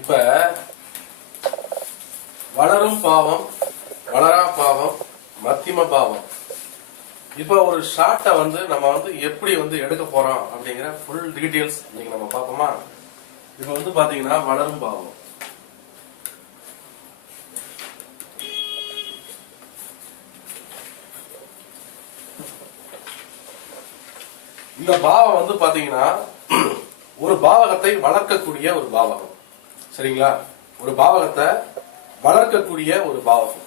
இப்ப வளரும் பாவம், வளரா பாவம், மத்தியம பாவம். இப்ப ஒரு ஷார்ட்டை நம்ம எப்படி எடுக்க போறோம் அப்படிங்கிற ஃபுல் டீடைல்ஸ் இன்னைக்கு நம்ம பார்ப்போமா. இப்ப பாத்தீங்கன்னா வளரும் பாவம். இந்த பாவம் பாத்தீங்கன்னா ஒரு பாவகத்தை வளர்க்கக்கூடிய ஒரு பாவகம். சரிங்களா? ஒரு பாவகத்தை வளர்க்கக்கூடிய ஒரு பாவகம்.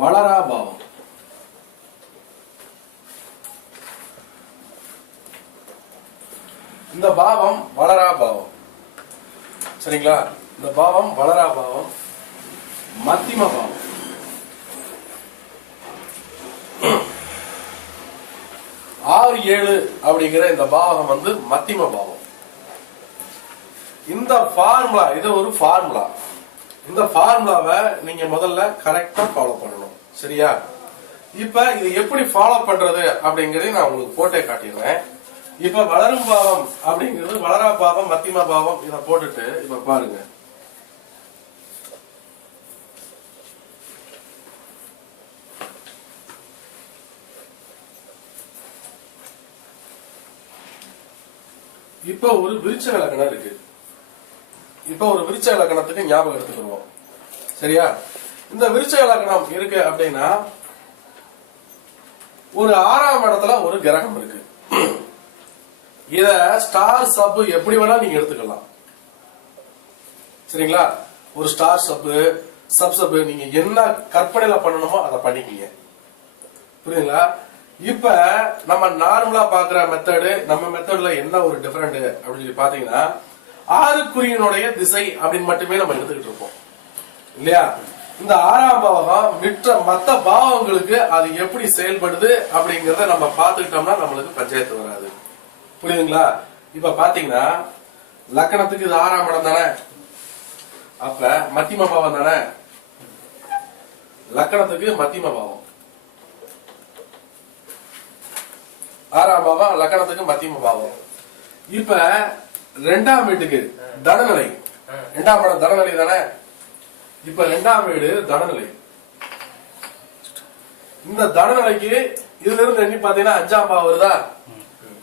வளரா பாவம். இந்த பாவம் வளரா பாவம். சரிங்களா? இந்த பாவம் வளரா பாவம், மத்தியம பாவம். 6, 7 அப்படிங்கிற இந்த பாவகம் மத்தியம பாவம். இந்த ஃபார்முலா, இது ஒரு ஃபார்முலா. இந்த ஃபார்முலாவை நீங்க முதல்ல கரெக்டா ஃபாலோ பண்ணணும். சரியா? இப்ப இது எப்படி ஃபாலோ பண்றது அப்படிங்கறத நான் உங்களுக்கு போட்டே காட்டிடுறேன். இப்ப வளரும் பாவம் அப்படிங்கிறது வளரா பாவம், மத்தியம பாவம். இத போட்டுட்டு இப்ப பாருங்க. இப்ப ஒரு விருட்ச இலக்கணம் இருக்கு. இப்ப ஒரு விருட்ச இலக்கணத்துக்கு ஞாபகம் எடுத்துக்கிறோம். சரியா? இந்த விருட்ச இலக்கணம் இருக்கு அப்படின்னா ஒரு 6ஆம் இடத்துல ஒரு கிரகம் இருக்கு. இத ஸ்டார் சப் எப்படி வேணா நீங்க எடுத்துக்கலாம். சரிங்களா? ஒரு ஸ்டார் சப் நீங்க என்ன கற்பனையில பண்ணணுமோ அதை பண்ணிக்கீங்க. புரியுதுங்களா? இப்ப நம்ம நார்மலா பாக்குற மெத்தடு, நம்ம மெத்தட்ல என்ன ஒரு டிஃபரெண்ட் அப்படின்னு சொல்லி பாத்தீங்கன்னா, ஆறுக்குறியினுடைய திசை அப்படின்னு மட்டுமே நம்ம எடுத்துக்கிட்டு இருப்போம் இல்லையா? இந்த 6ஆம் பாவகம் மற்ற பாவங்களுக்கு அது எப்படி செயல்படுது அப்படிங்கறத நம்ம பாத்துக்கிட்டோம்னா நம்மளுக்கு பஞ்சாயத்து வராது. புரியுதுங்களா? இப்ப பாத்தீங்கன்னா லக்கணத்துக்கு இது 6ஆம் இடம் தானே, அப்ப மத்தியம பாவம் தானே. லக்கணத்துக்கு மத்தியம பாவம் 6ஆம் பாவம், லக்கணத்துக்கு மத்தியம பாவம். இப்ப 2ஆம் வீட்டுக்கு தனநிலை, 2ஆம் இடம் தனநிலை தானே. இப்ப 2ஆம் வீடு தனநிலை. இந்த தனநிலைக்கு இதுல இருந்து எண்ணி பாத்தீங்கன்னா 5ஆம் பாவம் வருதா?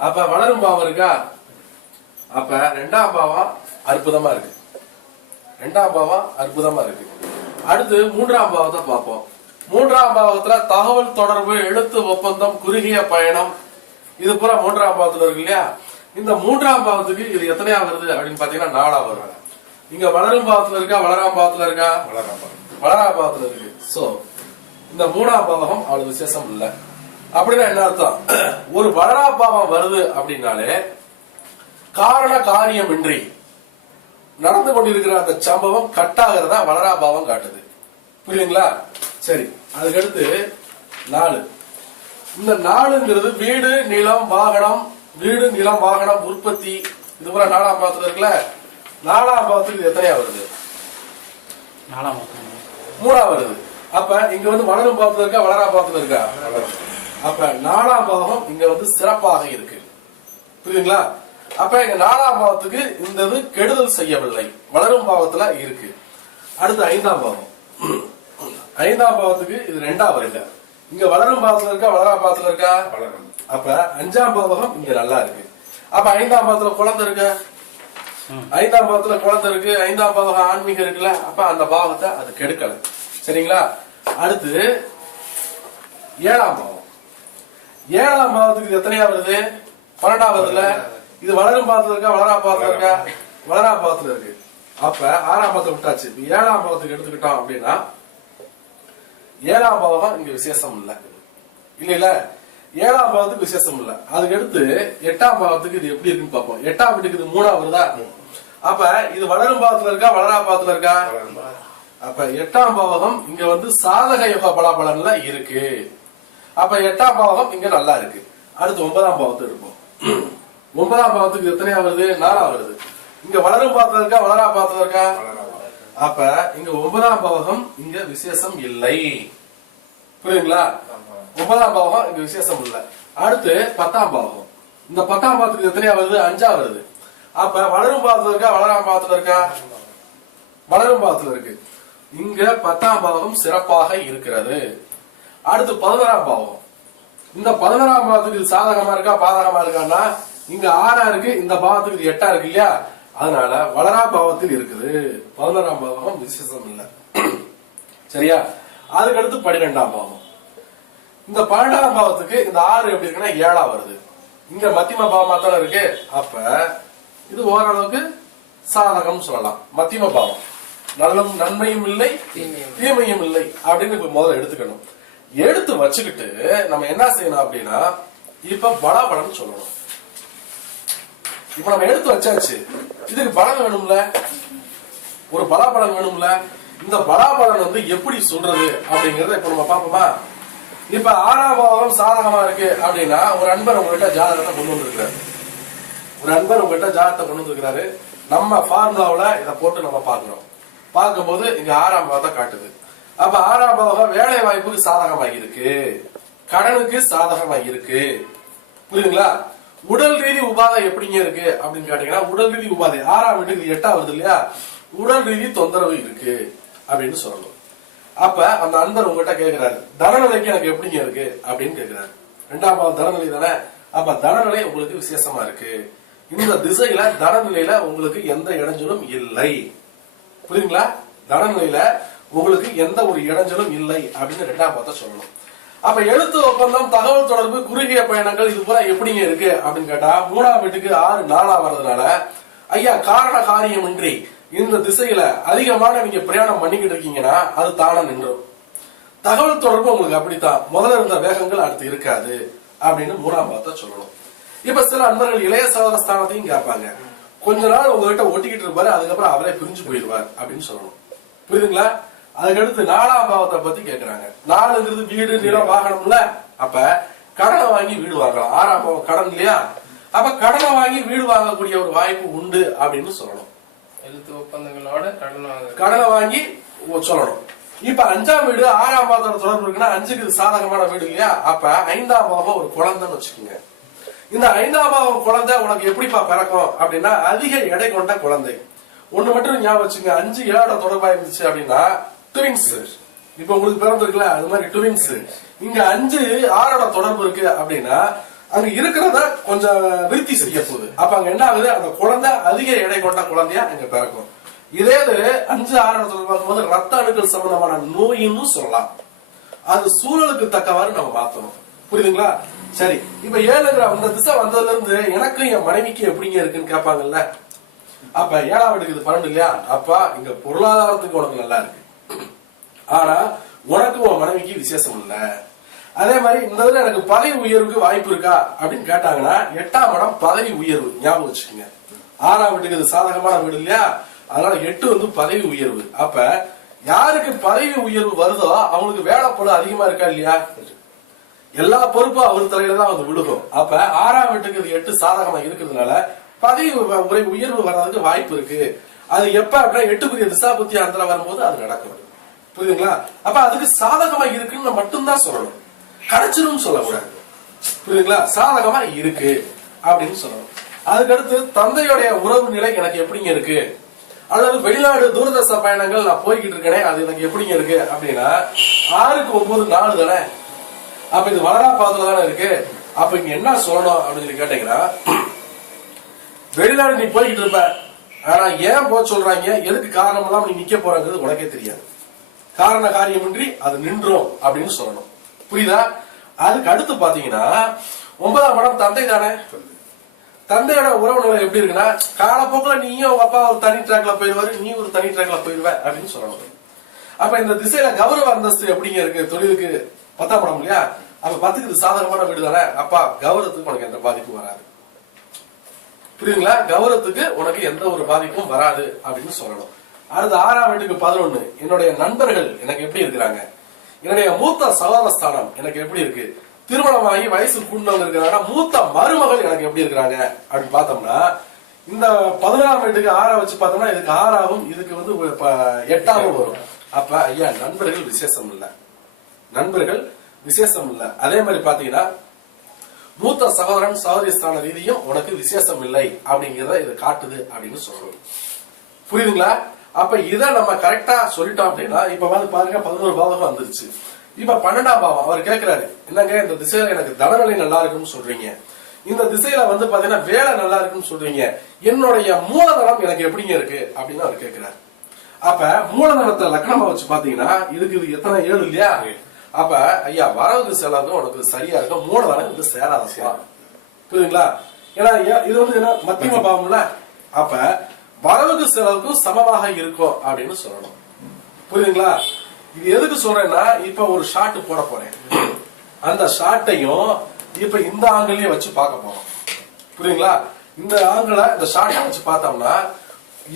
அப்ப வளரும் பாவம் இருக்கா? அப்ப 2ஆம் பாவம் அற்புதமா இருக்கு. 2ஆம் பாவம் அற்புதமா இருக்கு. அடுத்து 3ஆம் பாவத்தை பார்ப்போம். 3ஆம் பாவத்துல தகவல் தொடர்பு, எழுத்து ஒப்பந்தம், குறுகிய பயணம், இது பூரா 3ஆம் பாவத்துல இருக்கு இல்லையா? இந்த 3ஆம் பாவத்துக்கு இது எத்தனையா வருது அப்படின்னு பாத்தீங்கன்னா 4ஆ வருவாங்க. இங்க வளரும் பாவத்துல இருக்கா, வளராம் பாவத்துல இருக்கா? வளராம் பாவத்துல இருக்கு. சோ இந்த 3ஆம் பாவகம் அவ்வளவு விசேஷம் இல்ல. அப்படின்னா என்ன அர்த்தம்? ஒரு வளரா பாவம் வருது அப்படின்னாலே காரண காரியம் இன்றி நடந்து கொண்டிருக்கிற அந்த சம்பவம் கட்டாகிறதா வளரா பாவம் காட்டுது. புரியுதுங்களா? சரி, அதுக்கடுத்து 4. இந்த 4ங்கிறது வீடு, நிலம், வாகனம், வீடு, நிலம், வாகனம், உற்பத்தி, இது போல 4ஆம் பாவத்துல இருக்குல்ல. 4ஆம் பாவத்துக்கு இது எத்தனையா வருது? 3ஆ வருது. அப்ப இங்க வளரும் பாவத்துல இருக்கா, வளரா பாவத்துல இருக்கா? அப்ப 4ஆம் பாவம் இங்க சிறப்பாக இருக்கு. புரியுதுங்களா? அப்ப இங்க 4ஆம் பாவத்துக்கு இந்த கெடுதல் செய்யவில்லை, வளரும் பாவத்துல இருக்கு. அடுத்து 5ஆம் பாவம். 5ஆம் பாவத்துக்கு இது 2ஆ வருங்க. இங்க வளரும் பாவத்துல இருக்கா, வளரா பாவத்துல இருக்கா? அப்ப 5ஆம் பாவகம் இங்க நல்லா இருக்கு. அப்ப 5ஆம் பாவத்துல குழந்தை இருக்கு, 5ஆம் பாவத்துல குழந்தை இருக்கு, 5ஆம் பாவகம் ஆன்மீகம் இருக்குல்ல. அப்ப அந்த பாவத்தை அது கெடுக்கல. சரிங்களா? அடுத்து 7ஆம் பாவம். 7ஆம் பாவத்துக்கு இது எத்தனையா வருது? 12ஆவதுல. இது வளரும் பாவத்துல இருக்கா, வளரா பாவத்துல இருக்கா? வளரா பாவத்துல இருக்கு. அப்ப 6ஆம் பாவத்தை விட்டாச்சு. 7ஆம் பாவத்துக்கு எடுத்துக்கிட்டோம் அப்படின்னா 7ஆம் பாவகம் இங்க விசேஷம் இல்ல இல்ல. 7ஆம் பாவத்துக்கு விசேஷம் இல்ல. அதுக்கு அடுத்து 8ஆம் பாவத்துக்கு இது எப்படி இருக்குன்னு பார்ப்போம். 8ஆம் வீட்டுக்கு இது 3ஆ வருதா? அப்ப இது வளரும் பாவத்துல இருக்கா, வளரா பாவத்துல இருக்கா? அப்ப 8ஆம் பாவகம் இங்க சாதக யோக பலாபலன்ல இருக்கு. அப்ப 8ஆம் பாவகம் இங்க நல்லா இருக்கு. அடுத்து 9ஆம் பாவத்தை எடுப்போம். 9ஆம் பாவத்துக்கு எத்தனையா வருது? 4ஆ வருது. இங்க வளரும் பாவத்துல இருக்கா, வளரா பாவத்துல இருக்கா? அப்ப இங்க 9ஆம் பாவகம் இங்க விசேஷம் இல்லை. புரியுதுங்களா? 9ஆம் பாவகம் இங்க விசேஷம் இல்ல. அடுத்து 10ஆம் பாவகம். இந்த 10ஆம் பாவத்துக்கு எத்தனையா வருது? 5ஆ வருது. அப்ப வளரும் பாவத்துல இருக்கா வளராம் பாவத்துல இருக்கா? வளரும் பாவத்துல இருக்கு. இங்க 10ஆம் பாவம் சிறப்பாக இருக்கிறது. அடுத்து 11ஆம் பாவம். இந்த 11ஆம் பாவத்துக்கு இது சாதகமா இருக்கா பாதகமா இருக்கான்னா இங்க 6 இருக்கு, இந்த பாவத்துக்கு இது 8 இருக்கு இல்லையா? அதனால வளரா பாவத்தில் இருக்குது. 11ஆம் பாவம் விசேஷம் இல்ல. சரியா? அதுக்கு அடுத்து 12ஆம் பாவம். இந்த 12ஆம் பாவத்துக்கு இந்த 6 எப்படி இருக்குன்னா 7 வருது. இங்க மத்தியம பாவமா தானே இருக்கு. அப்ப இது ஓரளவுக்கு சாதகம் சொல்லலாம். மத்தியம பாவம், நல்லம் நன்மையும் இல்லை தீமையும் இல்லை அப்படின்னு இப்ப முதல்ல எடுத்துக்கணும். எடுத்து வச்சுக்கிட்டு நம்ம என்ன செய்யணும் அப்படின்னா இப்ப பலாபலம் சொல்லணும். இப்ப நம்ம எடுத்து வச்சாச்சு, இதுக்கு பலன் வேணும்ல, ஒரு பலாபலன் வேணும்ல. இந்த பலாபலன் வந்து எப்படி சொல்றது அப்படிங்கறத இப்ப நம்ம பாப்போமா? இப்ப 6ஆம் பாவம் சாதகமா இருக்கு அப்படின்னா ஒரு அன்பர் உங்ககிட்ட ஜாதகத்தை கொண்டு வந்திருக்கிறாரு. ஒரு அன்பர் உங்ககிட்ட ஜாதகத்தை கொண்டு வந்திருக்கிறாரு. நம்ம ஃபார்முலாவில இதை போட்டு நம்ம பாக்குறோம். பார்க்கும்போது இங்க 6ஆம் பாவத்தை காட்டுது. அப்ப 6ஆம் பாவம் வேலை வாய்ப்புக்கு சாதகமாக இருக்கு, கடனுக்கு சாதகமாக இருக்கு. புரியுதுங்களா? உடல் ரீதி உபாதை எப்படிங்க இருக்கு அப்படின்னு கேட்டீங்கன்னா உடல் ரீதி உபாதை 6ஆம் வீட்டுக்கு 8 வருது இல்லையா? உடல் ரீதி தொந்தரவு இருக்கு அப்படின்னு சொல்லணும். அப்ப அந்த அன்பர் உங்ககிட்ட கேட்கிறாரு தனநிலைக்கு எனக்கு எப்படிங்க இருக்கு அப்படின்னு கேட்கிறாரு. 2ஆம் பாவம் தனநிலை தானே. அப்ப தனநிலை உங்களுக்கு விசேஷமா இருக்கு. இந்த திசையில தனநிலையில உங்களுக்கு எந்த இடைஞ்சலும் இல்லை. புரியுதுங்களா? தனநிலையில உங்களுக்கு எந்த ஒரு இடைஞ்சலும் இல்லை அப்படின்னு 2ஆம் பாவத்தை சொல்லணும். அப்ப எழுத்து ஒப்பந்தம், தகவல் தொடர்பு, குறுகிய பயணங்கள் இது பூரா எப்படிங்க இருக்கு அப்படின்னு கேட்டா 3ஆம் வீட்டுக்கு 6 4 வர்றதுனால ஐயா காரண காரியமின்றி இந்த திசையில அதிகமான நீங்க பிரயாணம் பண்ணிக்கிட்டு இருக்கீங்கன்னா அது தானே நின்றும். தகவல் தொடர்பு உங்களுக்கு அப்படித்தான், முதல்ல இருந்த வேகங்கள் அடுத்து இருக்காது அப்படின்னு 3ஆம் பாவத்தை சொல்லணும். இப்ப சில அன்பர்கள் இளைய சகோதர ஸ்தானத்தையும் கேட்பாங்க. கொஞ்ச நாள் உங்ககிட்ட ஒட்டிக்கிட்டு இருப்பாரு, அதுக்கப்புறம் அவரே பிரிஞ்சு போயிடுவார் அப்படின்னு சொல்லணும். புரியுதுங்களா? அதுக்கடுத்து 4ஆம் பாவத்தை பத்தி கேக்குறாங்க. 4ங்கிறது வீடு நிலம் வாகனம்ல. அப்ப கடனை வாங்கி வீடு வாங்கலாம். 6ஆம் பாவம் கடன் இல்லையா? அப்ப கடனை வாங்கி வீடு வாங்கக்கூடிய ஒரு வாய்ப்பு உண்டு அப்படின்னு சொல்லணும். எழுத்து ஒப்பந்தங்களோட கடனை வாங்கி சொல்லணும். இப்ப 5ஆம் வீடு 6ஆம் பாவத்தோட தொடர்பு இருக்குன்னா 5க்கு சாதகமான வீடு இல்லையா? அப்ப 5ஆம் பாவம் ஒரு குழந்தைன்னு வச்சுக்கோங்க. இந்த 5ஆம் பாவம் குழந்தை உனக்கு எப்படிப்பா பிறக்கும் அப்படின்னா அதிக எடை கொண்ட குழந்தை. ஒண்ணு மட்டும் ஞாபகம் வச்சுங்க, 5 7 தொடர்பா இருந்துச்சு அப்படின்னா ட்வின்ஸ். இப்ப உங்களுக்கு பிறந்திருக்குல்ல அது மாதிரி ட்வின்ஸ். இங்க 5 6 தொடர்பு இருக்கு அப்படின்னா அங்க இருக்கிறத கொஞ்சம் விருத்தி செய்ய போகுது. அப்ப அங்க என்ன ஆகுது, அந்த குழந்தை அதிக எடை கொண்ட குழந்தையா அங்க பிறக்கும். இதே 5 6 தொடர்பு பார்க்கும்போது ரத்த அணுக்கள் சம்பந்தமான நோயின்னு சொல்லலாம். அது சூழலுக்கு தக்கவாறு நம்ம மாத்தணும். புரியுதுங்களா? சரி, இப்ப 7ங்கிற அந்த திசை வந்ததுல இருந்து எனக்கு என் மனைவிக்கு எப்படிங்க இருக்குன்னு கேட்பாங்கல்ல. அப்ப 7ஆம் வீட்டுக்கு இது 12 இல்லையா? அப்பா இங்க பொருளாதாரத்துக்கு உனக்கு நல்லா இருக்கு, ஆனா உனக்கு உன் மனைவிக்கு விசேஷம் இல்ல. அதே மாதிரி இந்த இதுல எனக்கு பதவி உயர்வுக்கு வாய்ப்பு இருக்கா அப்படின்னு கேட்டாங்கன்னா 8ஆம் இடம் பதவி உயர்வு ஞாபகம் வச்சுக்கோங்க. 6ஆம் வீட்டுக்கு இது சாதகமான வீடு இல்லையா? அதனால 8 வந்து பதவி உயர்வு. அப்ப யாருக்கு பதவி உயர்வு வருதோ அவங்களுக்கு வேலை பளு அதிகமா இருக்கா இல்லையா? எல்லா பொறுப்பும் அவர் தலையில தான் வந்து விழுகும். அப்ப 6ஆம் வீட்டுக்கு இது 8 சாதகமா இருக்கிறதுனால பதவி உயர்வு வர்றதுக்கு வாய்ப்பு இருக்கு. அது எப்ப அப்படின்னா 8க்குரிய திசா புத்தி அந்த வரும்போது அது நடக்கும். புரியுதுங்களா? அப்ப அதுக்கு சாதகமா இருக்குன்னு மட்டும்தான் சொல்லணும், கிடைச்சிரும் சொல்லக்கூடாது. புரியுதுங்களா? சாதகமா இருக்கு அப்படின்னு சொல்லணும். அதுக்கடுத்து தந்தையுடைய உறவு நிலை எனக்கு எப்படிங்க இருக்கு, அல்லது வெளிநாடு தூரதர்ச பயணங்கள் நான் போய்கிட்டு இருக்கேனே அது எனக்கு எப்படிங்க இருக்கு அப்படின்னா 6க்கு 9 4 தானே. அப்ப இது வளரா பாத்துல தானே இருக்கு. அப்ப இங்க என்ன சொல்லணும் அப்படின்னு சொல்லி கேட்டீங்கன்னா வெளிநாடு நீ போய்கிட்டு இருப்ப, ஆனா ஏன் போக சொல்றாங்க, எதுக்கு காரணம் எல்லாம் நீ நிக்க போறங்கிறது உனக்கே தெரியாது. காரண காரியமின்றி அது நின்றோம் அப்படின்னு சொல்லணும். புரியுதா? அதுக்கு அடுத்து பாத்தீங்கன்னா 9ஆம் இடம் தந்தை தானே. தந்தையோட உறவு நிலை எப்படி இருக்குன்னா காலப்போக்கில் நீயும் உங்க அப்பா ஒரு தனி ட்ராக்ல போயிருவாரு, நீ ஒரு தனி ட்ராக்ல போயிருவ அப்படின்னு சொல்லணும். அப்ப இந்த திசையில கௌரவ அந்தஸ்து எப்படிங்க இருக்கு, தொழிலுக்கு 10ஆம் இடம் இல்லையா? அப்ப 10க்கு இது சாதகமான வீடு தானே. அப்பா கௌரவத்துக்கு உனக்கு எந்த பாதிப்பும் வராது. புரியுதுங்களா? கௌரவத்துக்கு உனக்கு எந்த ஒரு பாதிப்பும் வராது அப்படின்னு சொல்லணும். அடுத்து 6ஆம் வீட்டுக்கு 11 என்னுடைய நண்பர்கள் எனக்கு எப்படி இருக்கிறாங்க, என்னுடைய மூத்த சகோதரஸ்தானம் எனக்கு எப்படி இருக்கு, திருமணமாகி வயசு கூண்டவங்க இருக்கிறாங்க, மூத்த மருமகள் எனக்கு எப்படி இருக்கிறாங்க அப்படின்னு பார்த்தோம்னா இந்த 11ஆம் வீட்டுக்கு 6 வச்சு பார்த்தோம்னா இதுக்கு 6ஆவும் இதுக்கு வந்து 8ஆவும் வரும். அப்ப ஐயா நண்பர்கள் விசேஷம் இல்ல, நண்பர்கள் விசேஷம் இல்ல. அதே மாதிரி பாத்தீங்கன்னா மூத்த சகோதரன் சகோதரி ஸ்தான ரீதியும் உனக்கு விசேஷம் இல்லை அப்படிங்கிறத இது காட்டுது அப்படின்னு சொல்றோம். புரியுதுங்களா? அப்ப இதை நம்ம கரெக்டா சொல்லிட்டோம் அப்படின்னா இப்ப வந்து பாருங்க 11 பாவகம் வந்துருச்சு. இப்ப 12ஆம் பாவம் அவர் கேட்கிறாரு, என்னங்க இந்த திசையில எனக்கு தனநிலை நல்லா இருக்குன்னு சொல்றீங்க, இந்த திசையில வந்து பாத்தீங்கன்னா வேலை நல்லா இருக்குன்னு சொல்றீங்க, என்னுடைய மூலதனம் எனக்கு எப்படிங்க இருக்கு அப்படின்னு அவர் கேட்கிறாரு. அப்ப மூலதனத்தை லக்னமா வச்சு பாத்தீங்கன்னா இதுக்கு இது எத்தனை 7 இல்லையா? அப்ப ஐயா வரவுக்கு செலவு உனக்கு சரியா இருக்கும், மூலதனம் இது சேராதப்பா. புரியுதுங்களா? ஏன்னா இது வந்து என்ன மத்தியம பாவம்ல, அப்ப வரவுக்கு செலவுக்கும் சமமாக இருக்கும் அப்படின்னு சொல்லணும். புரியுதுங்களா? இது எதுக்கு சொல்றேன்னா இப்ப ஒரு ஷாட் போட போறேன், அந்த ஷாட்டையும் இப்ப இந்த ஆங்கிளையும் வச்சு பார்க்க போறோம். புரியுதுங்களா? இந்த ஆங்கிள இந்த ஷாட்டை வச்சு பார்த்தோம்னா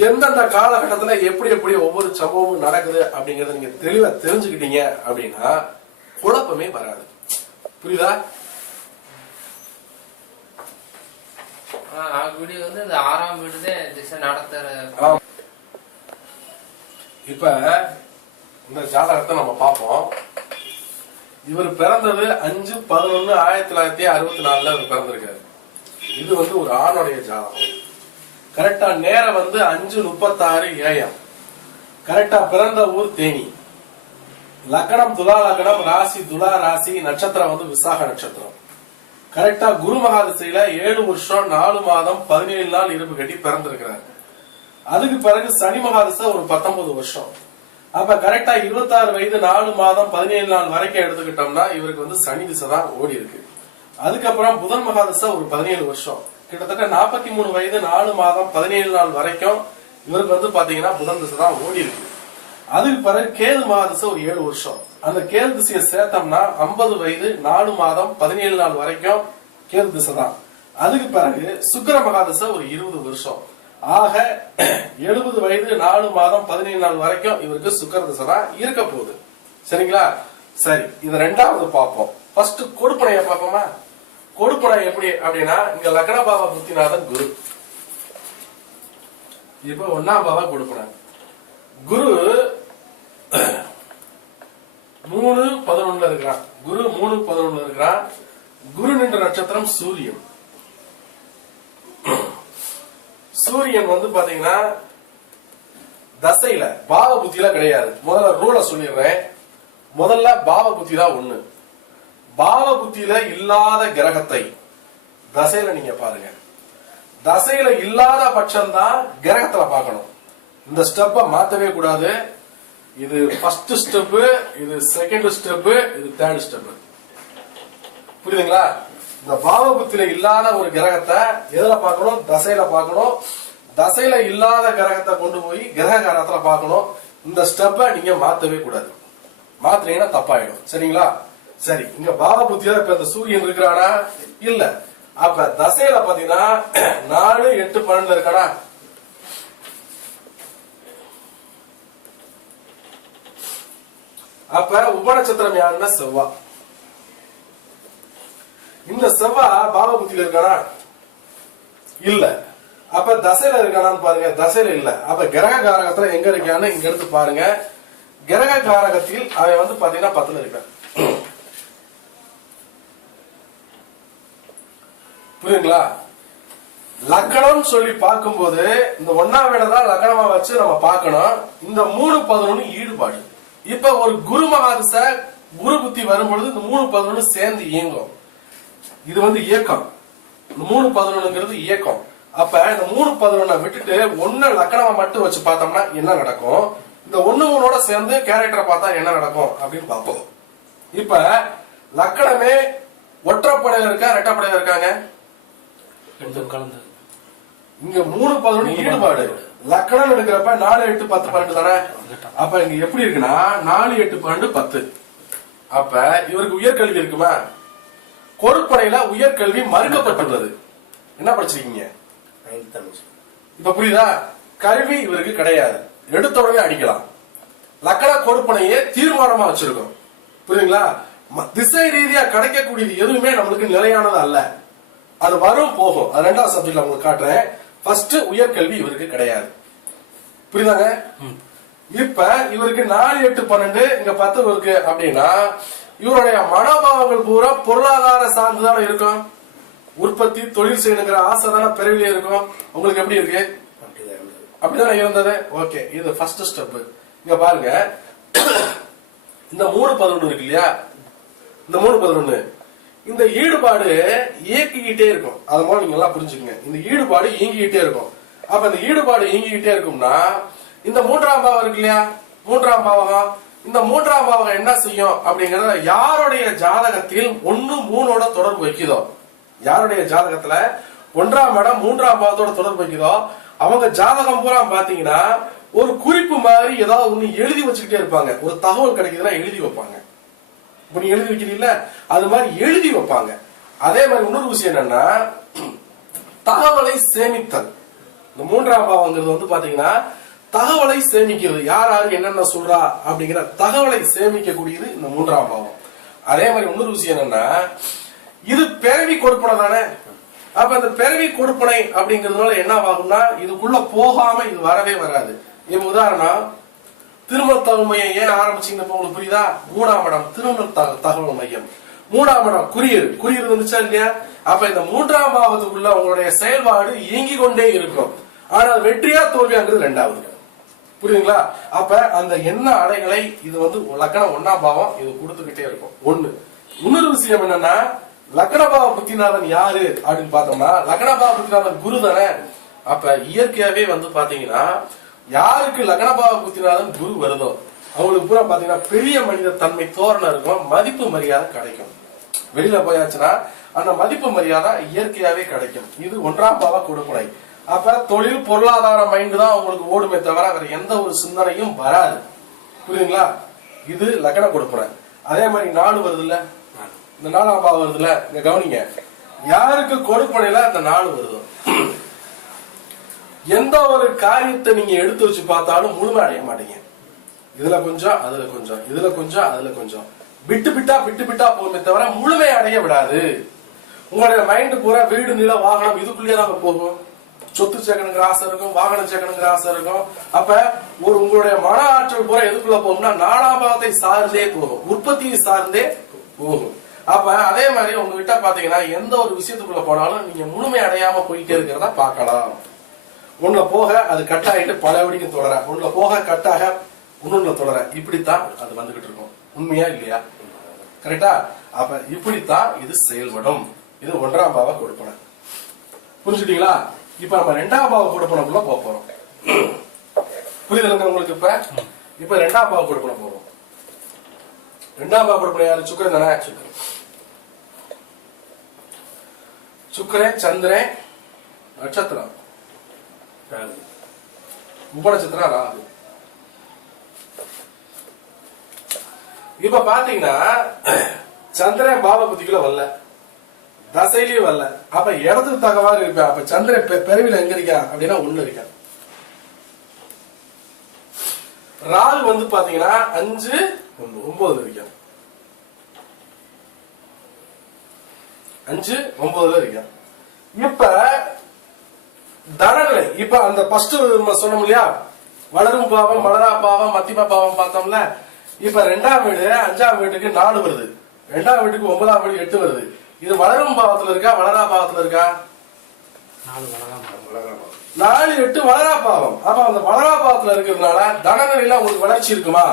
எந்தெந்த காலகட்டத்துல எப்படி எப்படி ஒவ்வொரு சம்பவமும் நடக்குது அப்படிங்கறத நீங்க தெளிவா தெரிஞ்சுக்கிட்டீங்க அப்படின்னா குழப்பமே வராது. புரியுதா? வீடு வந்து இந்த 6ஆம் வீடுதான் திசை நடத்துற. இப்ப இந்த ஜாதகத்தை நம்ம பார்ப்போம். இவர் பிறந்தது 5/11/1964 இவர் பிறந்திருக்காரு. இது வந்து ஒரு ஆணுடைய ஜாதகம். கரெக்டா நேரம் வந்து 5:36 AM. கரெக்டா பிறந்த ஊர் தேனி. லக்னம் துலா லக்னம், ராசி துலா ராசி, நட்சத்திரம் வந்து விசாக நட்சத்திரம். கரெக்டா குரு மகாதிசையில 7 வருஷம் 4 மாதம் 17 நாள் இருப்பு கட்டி பிறந்திருக்கிறார். அதுக்கு பிறகு சனி மகாதிசை ஒரு 19 வருஷம். அப்ப கரெக்டா 26 வயது 4 மாதம் 17 நாள் வரைக்கும் எடுத்துக்கிட்டோம்னா இவருக்கு வந்து சனி திசை தான் ஓடி இருக்கு. அதுக்கப்புறம் புதன் மகாதிசை ஒரு 17 வருஷம், கிட்டத்தட்ட 43 வயது 4 மாதம் 17 நாள் வரைக்கும் இவருக்கு வந்து பாத்தீங்கன்னா புதன் திசை தான் ஓடி இருக்கு. அதுக்கு பிறகு கேது மகாதிசை ஒரு 7 வருஷம். அந்த கேது திசையை சேர்த்தோம்னா 50 வயது 4 மாதம் 17 நாள் வரைக்கும் கேது திசை தான். அதுக்கு பிறகு சுக்கிர மகாதிசை ஒரு 20 வருஷம். ஆக 70 வயது 4 மாதம் 17 நாள் வரைக்கும் இவருக்கு சுக்கிர திசை தான் இருக்க போகுது. சரிங்களா? சரி, இது ரெண்டாவது பார்ப்போம். ஃபர்ஸ்ட் கொடுப்பனைய பார்ப்போமா? கொடுப்பனை எப்படி அப்படின்னா இங்க லக்ன பாவ புத்திநாதன் குரு. இப்ப 1ஆம் பாவ கொடுப்பனை குரு 3:11 இருக்கிறான். குரு 3:11 இருக்கிறான். குரு நின்ற நட்சத்திரம் சூரியன். சூரியன் வந்து பாத்தீங்கன்னா தசையில பாவ புத்தியில கிடையாது. முதல்ல ரூல சொல்லிடுறேன். முதல்ல பாவ புத்தி தான் 1. பாவ புத்தியில இல்லாத கிரகத்தை தசையில நீங்க பாருங்க. தசையில இல்லாத பட்சம் தான் கிரகத்துல பார்க்கணும். இந்த ஸ்டெப்ப மாத்தவே கூடாது. இது ஃபர்ஸ்ட் ஸ்டெப், இது செகண்ட் ஸ்டெப், இது தேர்ட் ஸ்டெப். புரியுதுங்களா? இந்த பாவ புத்தியில இல்லாத ஒரு கிரகத்தை எதுல பார்க்கணும்? தசையில பார்க்கணும். தசையில இல்லாத கிரகத்தை கொண்டு போய் கிரக காரகத்துல பார்க்கணும். இந்த ஸ்டெப்ப நீங்க மாத்தவே கூடாது. மாத்தினீங்கன்னா தப்பாயிடும். சரிங்களா? சரி, இங்க பாவ புத்தியில இப்ப இந்த சூரியன் இருக்கிறானா? இல்ல. அப்ப தசையில பாத்தீங்கன்னா 4, 8, 12 இருக்கானா? அப்ப உபநட்சத்திரம் யாருன்னா செவ்வா. இந்த செவ்வா பாவ புத்தியில இருக்கானா? இல்ல. அப்ப தசையில இருக்கானான்னு பாருங்க. தசையில இல்ல. அப்ப கிரக காரகத்துல எங்க இருக்கான்னு இங்க எடுத்து பாருங்க. கிரக காரகத்தில் அவன் வந்து பாத்தீங்கன்னா 10ல இருக்கான். புரியுங்களா? லக்கணம் சொல்லி பார்க்கும்போது இந்த 1ஆம் வீட தான் லக்கணமா வச்சு நம்ம பார்க்கணும். இந்த 3:11 ஈடுபாடு. இப்ப ஒரு குரு மகாதிசை குரு புத்தி வரும்பொழுது இந்த 3:11 சேர்ந்து இயங்கும். இது வந்து இயக்கம். 3:11 இயக்கம். அப்ப இந்த 3:11 விட்டுட்டு 1 லக்கணமா மட்டும் வச்சு பார்த்தோம்னா என்ன நடக்கும்? இந்த 1 3ஓட சேர்ந்து கேரக்டரை பார்த்தா என்ன நடக்கும் அப்படின்னு பார்ப்போம். இப்ப லக்கணமே ஒற்றைப்படையில இருக்கா இரட்டைப்படையில இருக்காங்க? இங்க 3:11 ஈடுபாடு. லக்கணம் எடுக்கிறப்ப 4, 8, 10, 12 தானே. அப்ப இங்க எப்படி இருக்குன்னா 4, 8, 12, 10. அப்ப இவருக்கு உயர்கல்வி இருக்குமா? கொடுப்பனையில உயர்கல்வி மறுக்கப்பட்டுள்ளது. என்ன படிச்சிருக்கீங்க? இப்ப புரியுதா? கல்வி இவருக்கு கிடையாது. எடுத்த உடனே அடிக்கலாம். லக்கண கொடுப்பனையே தீர்மானமா வச்சிருக்கோம். புரியுதுங்களா? திசை ரீதியா கிடைக்கக்கூடியது எதுவுமே நம்மளுக்கு நிலையானது அல்ல. அது வரும் போகும். அது 2வது சப்ஜெக்ட்ல உங்களுக்கு காட்டுறேன். ஃபர்ஸ்ட் உயர்கல்வி இவருக்கு கிடையாது. புரியுதாங்க? இப்ப இவருக்கு 4, 8, 12 இங்க 10 இருக்கு அப்படின்னா இவருடைய மனோபாவங்கள் பூரா பொருளாதார சார்ந்துதான் இருக்கும். உற்பத்தி தொழில் செய்யணுங்கிற ஆசை தானே பிறவிலே இருக்கும். உங்களுக்கு எப்படி இருக்கு? அப்படிதானே இருந்தது. ஓகே, இது ஃபர்ஸ்ட் ஸ்டெப். இங்க பாருங்க, இந்த 3:11 இருக்கு இல்லையா, இந்த 3:11 இந்த ஈடுபாடு இயக்கிக்கிட்டே இருக்கும். அது மாதிரி நீங்க எல்லாம் புரிஞ்சுக்கங்க. இந்த ஈடுபாடு இயங்கிக்கிட்டே இருக்கும். அப்ப இந்த ஈடுபாடு இயங்கிக்கிட்டே இருக்கும்னா இந்த 3ஆம் பாவம் இருக்கு இல்லையா, 3ஆம் பாவகம், இந்த 3ஆம் பாவகம் என்ன செய்யும் அப்படிங்கறத யாருடைய ஜாதகத்தில் 1 3ஓட தொடர்பு வைக்குதோ, யாருடைய ஜாதகத்துல 1ஆம் இடம் 3ஆம் பாவத்தோட தொடர்பு வைக்குதோ அவங்க ஜாதகம் பூரா பாத்தீங்கன்னா ஒரு குறிப்பு மாதிரி ஏதாவது ஒண்ணு எழுதி வச்சுக்கிட்டே இருப்பாங்க. ஒரு தகவல் கிடைக்குதுன்னா எழுதி வைப்பாங்க. இப்ப நீ எழுதி வைக்கிறீங்களா, அது மாதிரி எழுதி வைப்பாங்க. அதே மாதிரி இன்னொரு விஷயம் என்னன்னா தகவலை சேமித்தல். இந்த 3ஆம் பாவங்கிறது வந்து பாத்தீங்கன்னா தகவலை சேமிக்கிறது. யார் யாரு என்னென்ன சொல்றா அப்படிங்கிற தகவலை சேமிக்கக்கூடியது இந்த 3ஆம் பாவம். அதே மாதிரி இன்னொரு விஷயம் என்னன்னா இது பிறவி கொடுப்பனை தானே. அப்ப இந்த பிறவி கொடுப்பனை அப்படிங்கறதுனால என்ன ஆகும்னா இதுக்குள்ள போகாம இது வரவே வராது. இப்ப உதாரணம், திருமண தகவல் மையம் ஏன் ஆரம்பிச்சீங்க உங்களுக்கு புரியுதா? 3ஆம் இடம் திருமண தகவல் மையம், 3ஆம் இடம் குறியீர் வந்துச்சா இல்லையா? அப்ப இந்த 3ஆம் பாவத்துக்குள்ள உங்களுடைய செயல்பாடு இயங்கி கொண்டே இருக்கும். ஆனால் வெற்றியா தோல்வியாங்கிறது 2வது. புரியுதுங்களா? அப்ப அந்த என்ன அடைகளை இது வந்து லக்னம் 1ஆம் பாவம் இது கொடுத்துக்கிட்டே இருக்கும். ஒண்ணு. இன்னொரு விஷயம் என்னன்னா லக்னபாவ புத்திநாதன் யாரு அப்படின்னு பார்த்தோம்னா லக்னபாவ புத்திநாதன் குரு தானே. அப்ப இயற்கையாவே வந்து பாத்தீங்கன்னா யாருக்கு லக்னபாவ புத்திநாதன் குரு வருதோ அவங்களுக்கு பூரா பாத்தீங்கன்னா பெரிய மனித தன்மை தோரணம் இருக்கும், மதிப்பு மரியாதை கிடைக்கும். வெளியில போயாச்சுன்னா அந்த மதிப்பு மரியாதை இயற்கையாவே கிடைக்கும். இது 1ஆம் பாவ கொடுப்பனை. அப்ப தொழில் பொருளாதார மைண்டு தான் உங்களுக்கு ஓடுமே தவிர வேற எந்த ஒரு சிந்தனையும் வராது. புரியுதுங்களா? இது லக்ன கொடுப்பனை. அதே மாதிரி 4 வருது இல்ல, இந்த 4ஆம் பாவம் வருதுல, இங்க கவனிங்க, யாருக்கு கொடுப்பனையில அந்த 4 வருதோ எந்த ஒரு காரியத்தை நீங்க எடுத்து வச்சு பார்த்தாலும் முழுமை அடைய மாட்டீங்க. இதுல கொஞ்சம் அதுல கொஞ்சம், இதுல கொஞ்சம் அதுல கொஞ்சம், விட்டு விட்டா போகுமே தவிர முழுமை அடைய விடாது. உங்களுடைய மைண்ட் பூரா வீடு நில வாகனம் இதுக்குள்ளேயே தான் போகும். சொத்து சேர்க்கணுங்கிற ஆசை இருக்கும், வாகனம் சேர்க்கணுங்கிற ஆசை இருக்கும். அப்ப ஒரு உங்களுடைய மன ஆற்றல் பூரா எதுக்குள்ள போகும்னா 4ஆம் பாவத்தை சார்ந்தே போகும், உற்பத்தியை சார்ந்தே போகும். அப்ப அதே மாதிரி உங்ககிட்ட பாத்தீங்கன்னா எந்த ஒரு விஷயத்துக்குள்ள போனாலும் நீங்க முழுமை அடையாம போயிட்டே இருக்கிறதா பார்க்கலாம். ஒண்ணுல போக அது கட் ஆகிட்டு பல வடிக்கும் தொடர, ஒண்ணுல போக கட்டாக இன்னொன்னு தொடர, இப்படித்தான் அது வந்துகிட்டு இருக்கும். உண்மையா இல்லையா? கரெக்டா? அப்ப இப்படித்தான் இது செயல்படும். இது 1ஆம் பாவ கொடுப்பனை. புரிஞ்சுட்டீங்களா? இப்ப நம்ம 2ஆம் பாவ கொடுப்பனைக்குள்ள போறோம். புரியுதுங்க உங்களுக்கு? இப்ப 2ஆம் பாவ கொடுப்பனை போறோம். 2ஆம் பாவ கொடுப்பனை யாரு? சுக்கிரன் தானே. சுக்கிரன் சந்திரன் நட்சத்திரம் உபநட்சத்திரம் ராகு. இப்ப பாத்தீங்கன்னா சந்திரன் பாவ புத்திக்குள்ள வரல, தசையிலயும் வரல. அப்ப இடத்துக்கு தகவாறு இருப்பேன். அப்ப சந்திரன் பிறவில எங்க இருக்கான் அப்படின்னா 1 இருக்கான். ராகு வந்து பாத்தீங்கன்னா 5 9 இருக்கான். 5 9 இருக்கான். இப்ப தனநிலை, இப்ப அந்த ஃபர்ஸ்ட் சொன்னோம் இல்லையா, வளரும் பாவம் வளரா பாவம் மத்தியம பாவம் பார்த்தோம்ல. இப்ப 2ஆம் வீடு 5ஆம் வீட்டுக்கு 4 வருது, 2ஆம் வீட்டுக்கு 9ஆம் வீடு 8 வருது. இது வளரும் பாவத்துல இருக்கா வளரா பாவத்துல இருக்கா? 4 8 வளரா பாவம். அப்ப அந்த வளரா பாவத்துல இருக்கிறதுனால தனநிலையில உங்களுக்கு வளர்ச்சி இருக்குமா?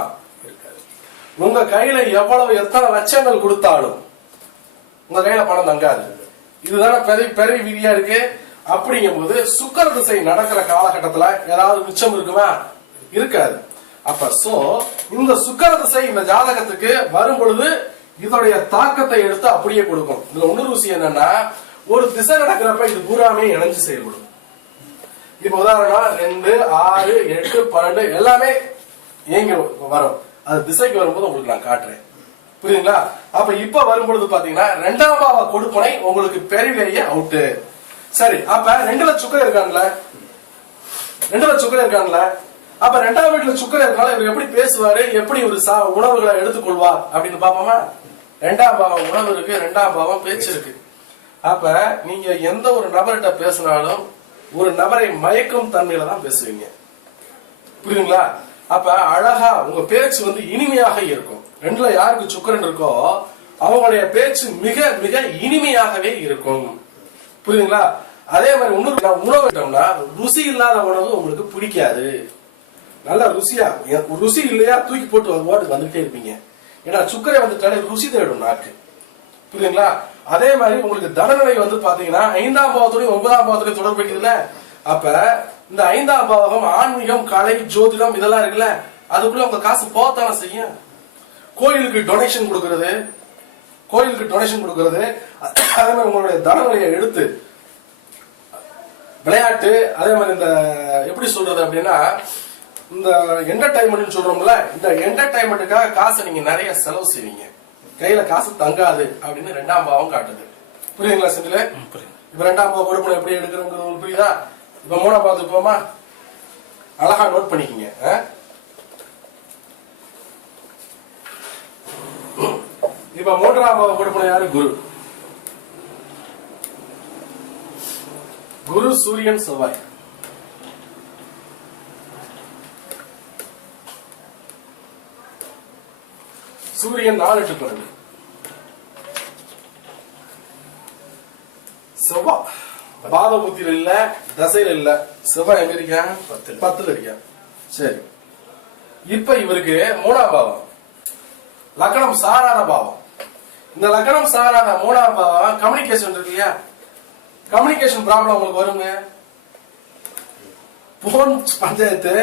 உங்க கையில எத்தனை லட்சங்கள் கொடுத்தாலும் உங்க கையில பணம் தங்காது. இதுதானே பெரிய விதியா இருக்கு. அப்படிங்கும் போது சுக்கிர திசை நடக்கிற காலகட்டத்துல ஏதாவது மிச்சம் இருக்குமா? இருக்காது. அப்ப சோ இந்த சுக்கிர திசை இந்த ஜாதகத்துக்கு வரும் பொழுது இதோடைய தாக்கத்தை எடுத்து அப்படியே கொடுக்கும். இதுல இன்னொரு விஷயம் என்னன்னா ஒரு திசை நடக்கிறப்ப இது பூராமே இணைஞ்சு செயல்படும். இப்ப உதாரணம் 2 6 8 12 எல்லாமே இயங்கி வரும். அது திசைக்கு வரும்போது உங்களுக்கு நான் காட்டுறேன். புரியுதுங்களா? அப்ப இப்ப வரும்பொழுது பாத்தீங்கன்னா 2ஆம் பாவ கொடுப்பனை உங்களுக்கு பெரிலேயே அவுட்டு. சரி, அப்ப 2ல சுக்கிரன் இருக்கான்ல, 2ல சுக்கிரன் இருக்கான்ல, அப்ப 2ஆம் வீட்டுல சுக்கிரன் இருக்கால இவர் எப்படி பேசுவாரு, எப்படி ஒரு உணவுகளை எடுத்துக்கொள்வார் அப்படின்னு பாப்போமா? 2ஆம் பாவம் உணவு இருக்கு, 2ஆம் பாவம் பேச்சு இருக்கு. அப்ப நீங்க எந்த ஒரு நபர்கிட்ட பேசினாலும் ஒரு நபரை மயக்கும் தன்மையில தான் பேசுவீங்க. புரியுதுங்களா? அப்ப அழகா உங்க பேச்சு வந்து இனிமையாக இருக்கும். 2ல யாருக்கு சுக்கிரன் இருக்கோ அவங்களுடைய பேச்சு மிக மிக இனிமையாகவே இருக்கும். புரியுதுங்களா? அதே மாதிரி உணவு விட்டோம்னா ருசி இல்லாத உணவு உங்களுக்கு பிடிக்காது. நல்லா ருசியா, ருசி இல்லையா தூக்கி போட்டு ஓட்டு வந்துட்டே இருப்பீங்க. ஏன்னா சுக்கரை வந்துட்டாலே ருசி தேடும் நாக்கு. புரியுதுங்களா? அதே மாதிரி உங்களுக்கு தனநிலை வந்து பாத்தீங்கன்னா 5ஆம் பாவத்துடையும் 9ஆம் பாவத்துடையும் தொடர்பு இருக்குதுல்ல. அப்ப இந்த 5ஆம் பாவகம் ஆன்மீகம், கலை, ஜோதிடம் இதெல்லாம் இருக்குல்ல, அதுக்குள்ள உங்க காசு போகத்தானே செய்யும். கோயிலுக்கு டொனேஷன் கொடுக்கறது, அதே மாதிரி உங்களுடைய தனநிலையை எடுத்து விளையாட்டு, அதே மாதிரி இந்த எப்படி சொல்றது அப்படின்னா இந்த என்டர்டைன்மெண்ட் சொல்றோம்ல, இந்த என்டர்டைன்மெண்ட்டுக்காக காசை நீங்க நிறைய செலவு செய்வீங்க, கையில காசு தங்காது அப்படின்னு 2ஆம் பாவம் காட்டுது. புரியுதுங்களா செந்தில? இப்ப 2ஆம் பாவம் கொடுப்பனை எப்படி எடுக்கிறோங்கிறது உங்களுக்கு புரியுதா? இப்ப 3ஆம் பாவத்துக்கு போமா, அழகா நோட் பண்ணிக்கீங்க. இப்ப 3ஆம் பாவம் கொடுப்பனை யாரு? குரு, சூரியன், செவ்வாய். சூரியன் 4 8 12. செவ்வாய் பாத புத்தியில இல்ல, தசையில இல்ல. செவ்வாய் எங்க இருக்க? 10ல இருக்க. சரி, இப்ப இவருக்கு 3ஆம் பாவம் லக்னம் சாராத பாவம். இந்த லக்னம் சாராத 3ஆம் பாவம் கம்யூனிகேஷன் இருக்கு இல்லையா, கம்யூனிகேஷன் ப்ராப்ளம் உங்களுக்கு வருங்க. போன் பஞ்சாயத்து,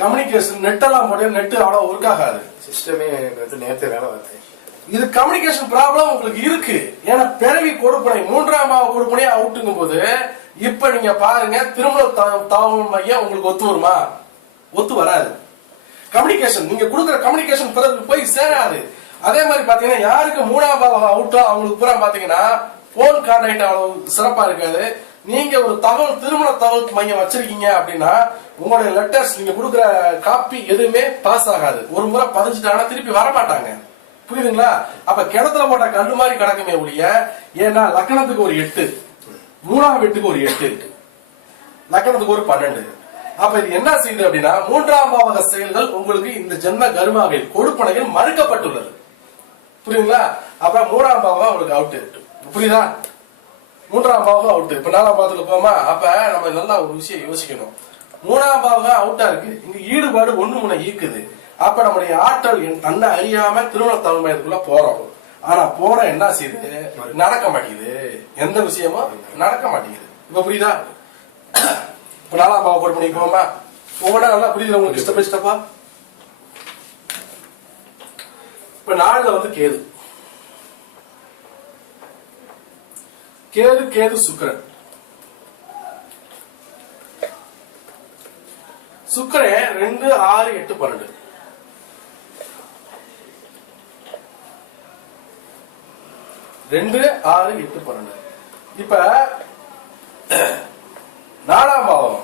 கம்யூனிகேஷன், நெட் எல்லாம் போட்டு நெட் அவ்வளவு ஒர்க் ஆகாது. சிஸ்டமே நேரத்தை வேலை பார்த்தேன். இது கம்யூனிகேஷன் ப்ராப்ளம் உங்களுக்கு இருக்கு. ஏன்னா பிறவி கொடுப்பனை 3ஆம் பாவ கொடுப்பனே அவுட்டுங்கும் போது இப்ப நீங்க பாருங்க, திருமண தாவல் மையம் உங்களுக்கு ஒத்து வருமா? ஒத்து வராது. கம்யூனிகேஷன் நீங்க கொடுக்குற கம்யூனிகேஷன் பிறகு போய் சேராது. அதே மாதிரி பாத்தீங்கன்னா யாருக்கு 3ஆம் பாவம் அவுட்டோ அவங்களுக்கு பூரா பாத்தீங்கன்னா போன் கான்டாக்ட் அவ்வளவு சிறப்பா இருக்காது. நீங்க ஒரு தகவல், திருமண தகவல் மையம் வச்சிருக்கீங்க அப்படின்னா உங்களுடைய லெட்டர்ஸ் நீங்க கொடுக்குற காப்பி எதுவுமே பாஸ் ஆகாது. ஒரு முறை பதிஞ்சுட்டாங்கன்னா திருப்பி வரமாட்டாங்க. புரியுதுங்களா? அப்ப கிணத்துல போட்ட கல்லு மாதிரி கிடக்குமே ஒழிய, ஏன்னா லக்னத்துக்கு ஒரு 8, 3ஆம் வீட்டுக்கு ஒரு 8, லக்னத்துக்கு ஒரு 12. அப்ப இது என்ன செய்யுது அப்படின்னா 3ஆம் பாவக செயல்கள் உங்களுக்கு இந்த ஜென்ம கர்மாவில் கொடுப்பனையில் மறுக்கப்பட்டுள்ளது. புரியுதுங்களா? அப்ப 3ஆம் பாவம் உங்களுக்கு அவுட். புரியுதா? 3ஆம் பாவம் அவுட். இப்ப 4ஆம் பாவத்துக்கு போமா. அப்ப நம்ம நல்லா ஒரு விஷயம் யோசிக்கணும். 3ஆம் பாவம் அவுட்டா இருக்கு, இங்க ஈடுபாடு ஒண்ணு முன்ன ஈக்குது. அப்ப நம்முடைய ஆற்றல் தன்னை அறியாம திருமண தலைமைக்குள்ள போறோம். ஆனா போன என்ன செய்யுது? நடக்க மாட்டேங்குது. எந்த விஷயமும் நடக்க மாட்டேங்குது. இப்ப புரியுதா? இப்ப 4ஆம் பாவம் போட்டு பண்ணிக்கோமா. ஒவ்வொன்றா நல்லா புரியுது உங்களுக்கு ஸ்டெப் பை ஸ்டெப்பா. இப்ப 4ல வந்து கேது, கேது கேது சுக்கிரன். சுக்கிரன் 2 6 8 12. ரெண்டு 6 8 12. இப்ப 4ஆம் பாவம்.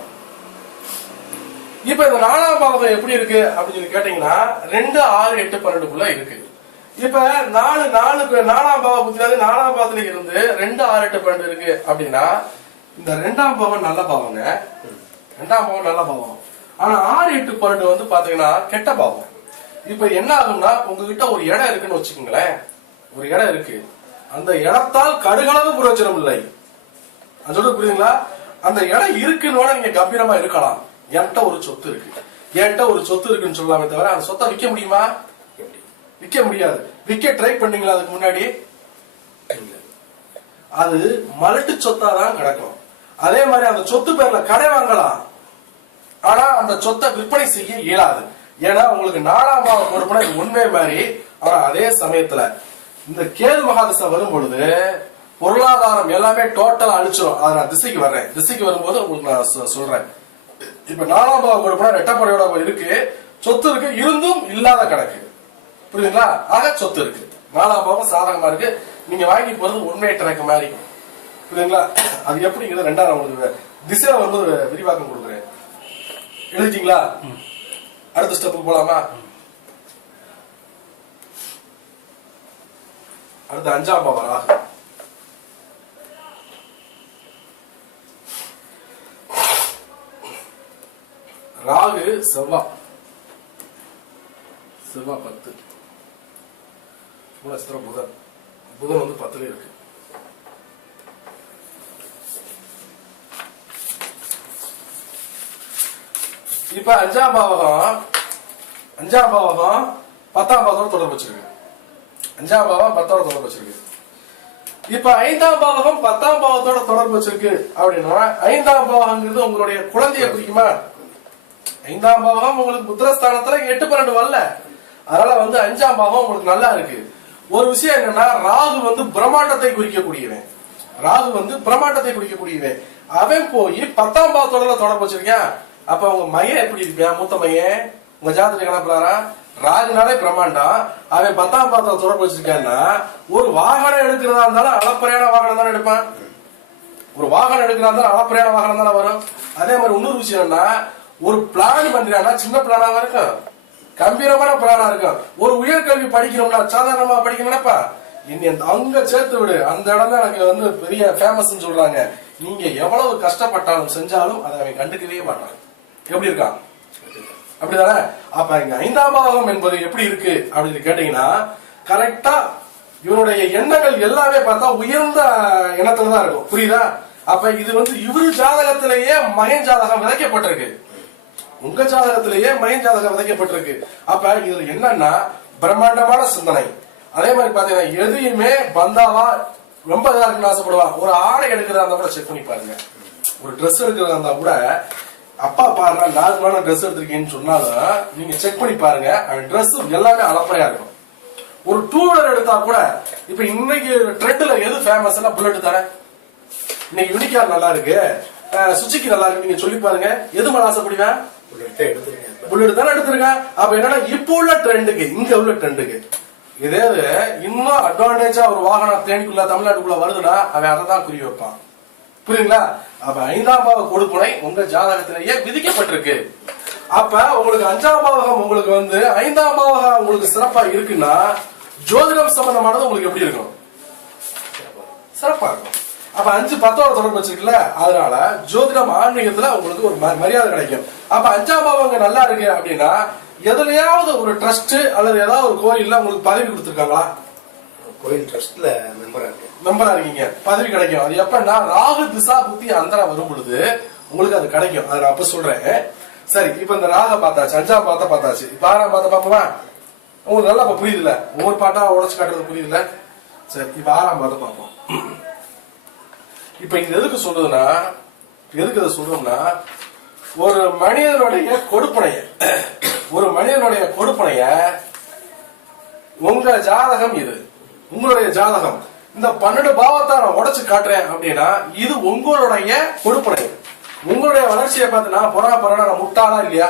இப்ப இந்த 4ஆம் பாவம் எப்படி இருக்கு அப்படின்னு சொல்லி கேட்டீங்கன்னா 2 6 8 12 இருக்கு. இப்ப 4ஆம் பாவ புத்தியாவது 4ஆம் பாவத்துல இருந்து 2 6 8 12 இருக்கு அப்படின்னா இந்த 2ஆம் பாவம் நல்ல பாவங்க. 2ஆம் பாவம் நல்ல பாவம். ஆனா 6 8 12 வந்து பாத்தீங்கன்னா கெட்ட பாவம். இப்ப என்ன ஆகும்னா உங்ககிட்ட ஒரு இடம் இருக்குன்னு வச்சுக்கோங்களேன், ஒரு இடம் இருக்கு, அந்த இடத்தால் கடுகளவு பிரயோஜனம் இல்லை. அது சொல்றது புரியுதுங்களா? அந்த இடம் இருக்குன்னு நீங்க கம்பீரமா இருக்கலாம். என்கிட்ட ஒரு சொத்து இருக்கு, என்கிட்ட ஒரு சொத்து இருக்குன்னு சொல்லலாமே தவிர அந்த சொத்தை விற்க முடியுமா? விற்க முடியாது. விற்க ட்ரை பண்ணீங்களா அதுக்கு முன்னாடி? அது மலட்டு சொத்தா தான் கிடக்கும். அதே மாதிரி அந்த சொத்து பேர்ல கடை வாங்கலாம், ஆனா அந்த சொத்தை விற்பனை செய்ய இயலாது. ஏன்னா உங்களுக்கு 4ஆம் பாவம் கொடுப்பன உண்மை மாதிரி. ஆனா அதே சமயத்துல இந்த கேது மகாதசை வரும் பொழுது பொருளாதாரம் எல்லாமே டோட்டலா அழிச்சிடும். அதை நான் திசைக்கு வர்றேன். திசைக்கு வரும்போது உங்களுக்கு நான் சொல்றேன். இப்ப 4ஆம் பாவம் கொடுப்பன ரெட்டப்படையோட இருக்கு, சொத்து இருக்கு, இருந்தும் இல்லாத கிடக்கு. புரியுதுங்களா? ஆக சொத்து இருக்கு, 4ஆம் பாவம் சாதகமா இருக்கு, நீங்க வாங்கி போறது உண்மையை ட்ராக் மாதிரி. புரியுதுங்களா? அது எப்படிங்கிறது 2ஆம் உங்களுக்கு திசையில வந்து விரிவாக்கம் கொடுக்குறேன். எழுதிட்டீங்களா? அடுத்த ஸ்டெப்புக்கு போலாமா? அடுத்த 5ஆம் பாவம் ராகு. ராகு செவ்வாய் 10, நட்சத்திரம் புதன். புதன் வந்து 10ல இருக்கு. இப்ப அஞ்சாம் பாவகம் 10ஆம் பாவத்தோட தொடர்பு வச்சிருக்கு. 5ஆம் பாவம் 10ஓட தொடர்பு வச்சிருக்கு. இப்ப 5ஆம் பாவகம் 10ஆம் பாவத்தோட தொடர்பு வச்சிருக்கு அப்படின்னா 5ஆம் பாவகங்கிறது உங்களுடைய குழந்தைய குறிக்குமா? 5ஆம் பாவகம் உங்களுக்கு புத்திரஸ்தானத்துல 8-12 வரல. அதனால 5ஆம் பாவம் உங்களுக்கு நல்லா இருக்கு. ஒரு விஷயம் என்னன்னா, ராகு பிரம்மாண்டத்தை குறிக்கக்கூடியவன். அவன் போய் 10ஆம் பாவத்தோட தொடர்பு வச்சிருக்கான். அப்ப உங்க மையன் எப்படி இருப்பான்? மூத்த மையன் உங்க ஜாதகத்துல கிளம்புறாரா? ராகுனாலே பிரம்மாண்டம். அவன் 10ஆம் பாவத்தோட தொடர்பு வச்சிருக்கான்னா, ஒரு வாகனம் எடுக்கிறதா இருந்தாலும் அளப்பறையான வாகனம் தானே எடுப்பான். ஒரு வாகனம் எடுக்கிறதா இருந்தாலும் அளப்பறையான வாகனம் தானே வரும். அதே மாதிரி இன்னொரு விஷயம் என்ன, ஒரு பிளான் பண்றான்னா சின்ன பிளானாவா இருக்கும், கம்பீரமான பிளானா இருக்கும். ஒரு உயர்கல்வி படிக்கணும்னா சாதாரணமா படிக்கணும்னாப்பா அங்க சேர்த்து விடு, அந்த இடம் தான் எனக்கு பெரிய ஃபேமஸ் சொல்றாங்க. நீங்க எவ்வளவு கஷ்டப்பட்டாலும் செஞ்சாலும் அதை அவன் கண்டுக்கவே மாட்டான். எப்படி இருக்கான்? அப்படிதானே? அப்ப இங்க 5ஆம் பாவகம் என்பது எப்படி இருக்கு அப்படின்னு கேட்டீங்கன்னா, கரெக்டா இவனுடைய எண்ணங்கள் எல்லாமே பார்த்தா உயர்ந்த எண்ணத்துல தான் இருக்கும். புரியுதா? அப்ப இது இவரு ஜாதகத்திலேயே மகன் ஜாதகம் விதைக்கப்பட்டிருக்கு. உங்க ஜாதகத்திலேயே மகன் ஜாதகம் விதைக்கப்பட்டிருக்கு. அப்ப இதுல என்னன்னா, பிரம்மாண்டமான சிந்தனை. அதே மாதிரி பாத்தீங்கன்னா, எதையுமே பந்தாவா ரொம்ப இதா இருக்குன்னு ஆசைப்படுவான். ஒரு ஆடை எடுக்கிறதா இருந்தா கூட செக் பண்ணி பாருங்க. ஒரு ட்ரெஸ் எடுக்கிறதா இருந்தா கூட, அப்பா பாருங்க நார்மலான ட்ரெஸ் எடுத்திருக்கேன்னு சொன்னாலும் நீங்க செக் பண்ணி பாருங்க, அவன் ட்ரெஸ் எல்லாமே அளப்பறையா இருக்கும். ஒரு 2 வீலர் எடுத்தா கூட, இப்ப இன்னைக்கு ட்ரெண்ட்ல எது ஃபேமஸ்னா புல்லட் தானே. இன்னைக்கு யூனிகார்ன் நல்லா இருக்கு, சுசுகி நல்லா இருக்கு, நீங்க சொல்லி பாருங்க, எது மேல ஆசைப்படுவேன்? புல்லட் தானே எடுத்திருக்கேன். அப்ப என்னன்னா, இப்ப உள்ள ட்ரெண்டுக்கு, இங்க உள்ள ட்ரெண்டுக்கு இதே இன்னும் அட்வான்டேஜா ஒரு வாகனம் தேனிக்குள்ள தமிழ்நாட்டுக்குள்ள வருதுன்னா அவன் அதை தான் குறி வைப்பான். புரியுங்களா? அப்ப 5ஆம் பாவ கொடுப்புனை உங்க ஜாதகத்திலேயே விதிக்கப்பட்டிருக்கு. அப்ப உங்களுக்கு 5ஆம் பாவகம் உங்களுக்கு 5ஆம் பாவகம் உங்களுக்கு சிறப்பா இருக்குன்னா, ஜோதிடம் சம்பந்தமானது உங்களுக்கு எப்படி இருக்கும்? சிறப்பா இருக்கும். அப்ப 5-10ஓட தொடர்பு வச்சிருக்குல்ல, அதனால ஜோதிடம் ஆன்மீகத்துல உங்களுக்கு ஒரு மரியாதை கிடைக்கும். அப்ப 5ஆம் பாவம் நல்லா இருக்கு அப்படின்னா, எதுலயாவது ஒரு ட்ரஸ்ட் அல்லது ஏதாவது ஒரு கோயில்ல உங்களுக்கு பதவி கொடுத்திருக்காங்களா? கோயில் ட்ரஸ்ட்ல மெம்பரா இருக்கீங்க, பதவி கிடைக்கும். அது எப்பன்னா, ராகு திசா புத்தி அந்தரம் வரும் பொழுது உங்களுக்கு அது கிடைக்கும். அதை நான் அப்ப சொல்றேன். சரி, இப்ப இந்த ராக பார்த்தாச்சு, 5ஆம் பாவத்தை பார்த்தாச்சு. இப்ப 6ஆம் பாவத்தை பார்ப்போமா? உங்களுக்கு நல்லா இப்ப புரியுதுல, ஒவ்வொரு பாட்டா உடச்சு காட்டுறது புரியுதுல. சரி, இப்ப 6ஆம் பாவத்தை பார்ப்போம். இப்ப இது எதுக்கு சொல்றதுன்னா, ஒரு மனிதனுடைய கொடுப்பனைய உங்க ஜாதகம், இது உங்களுடைய ஜாதகம், இந்த 12 பாவத்தை நான் உடைச்சு காட்டுறேன் அப்படின்னா, இது உங்களுடைய கொடுப்பனை. உங்களுடைய வளர்ச்சியை பார்த்து நான் பொறாப்பறேன்னா நான் முட்டாளா இல்லையா?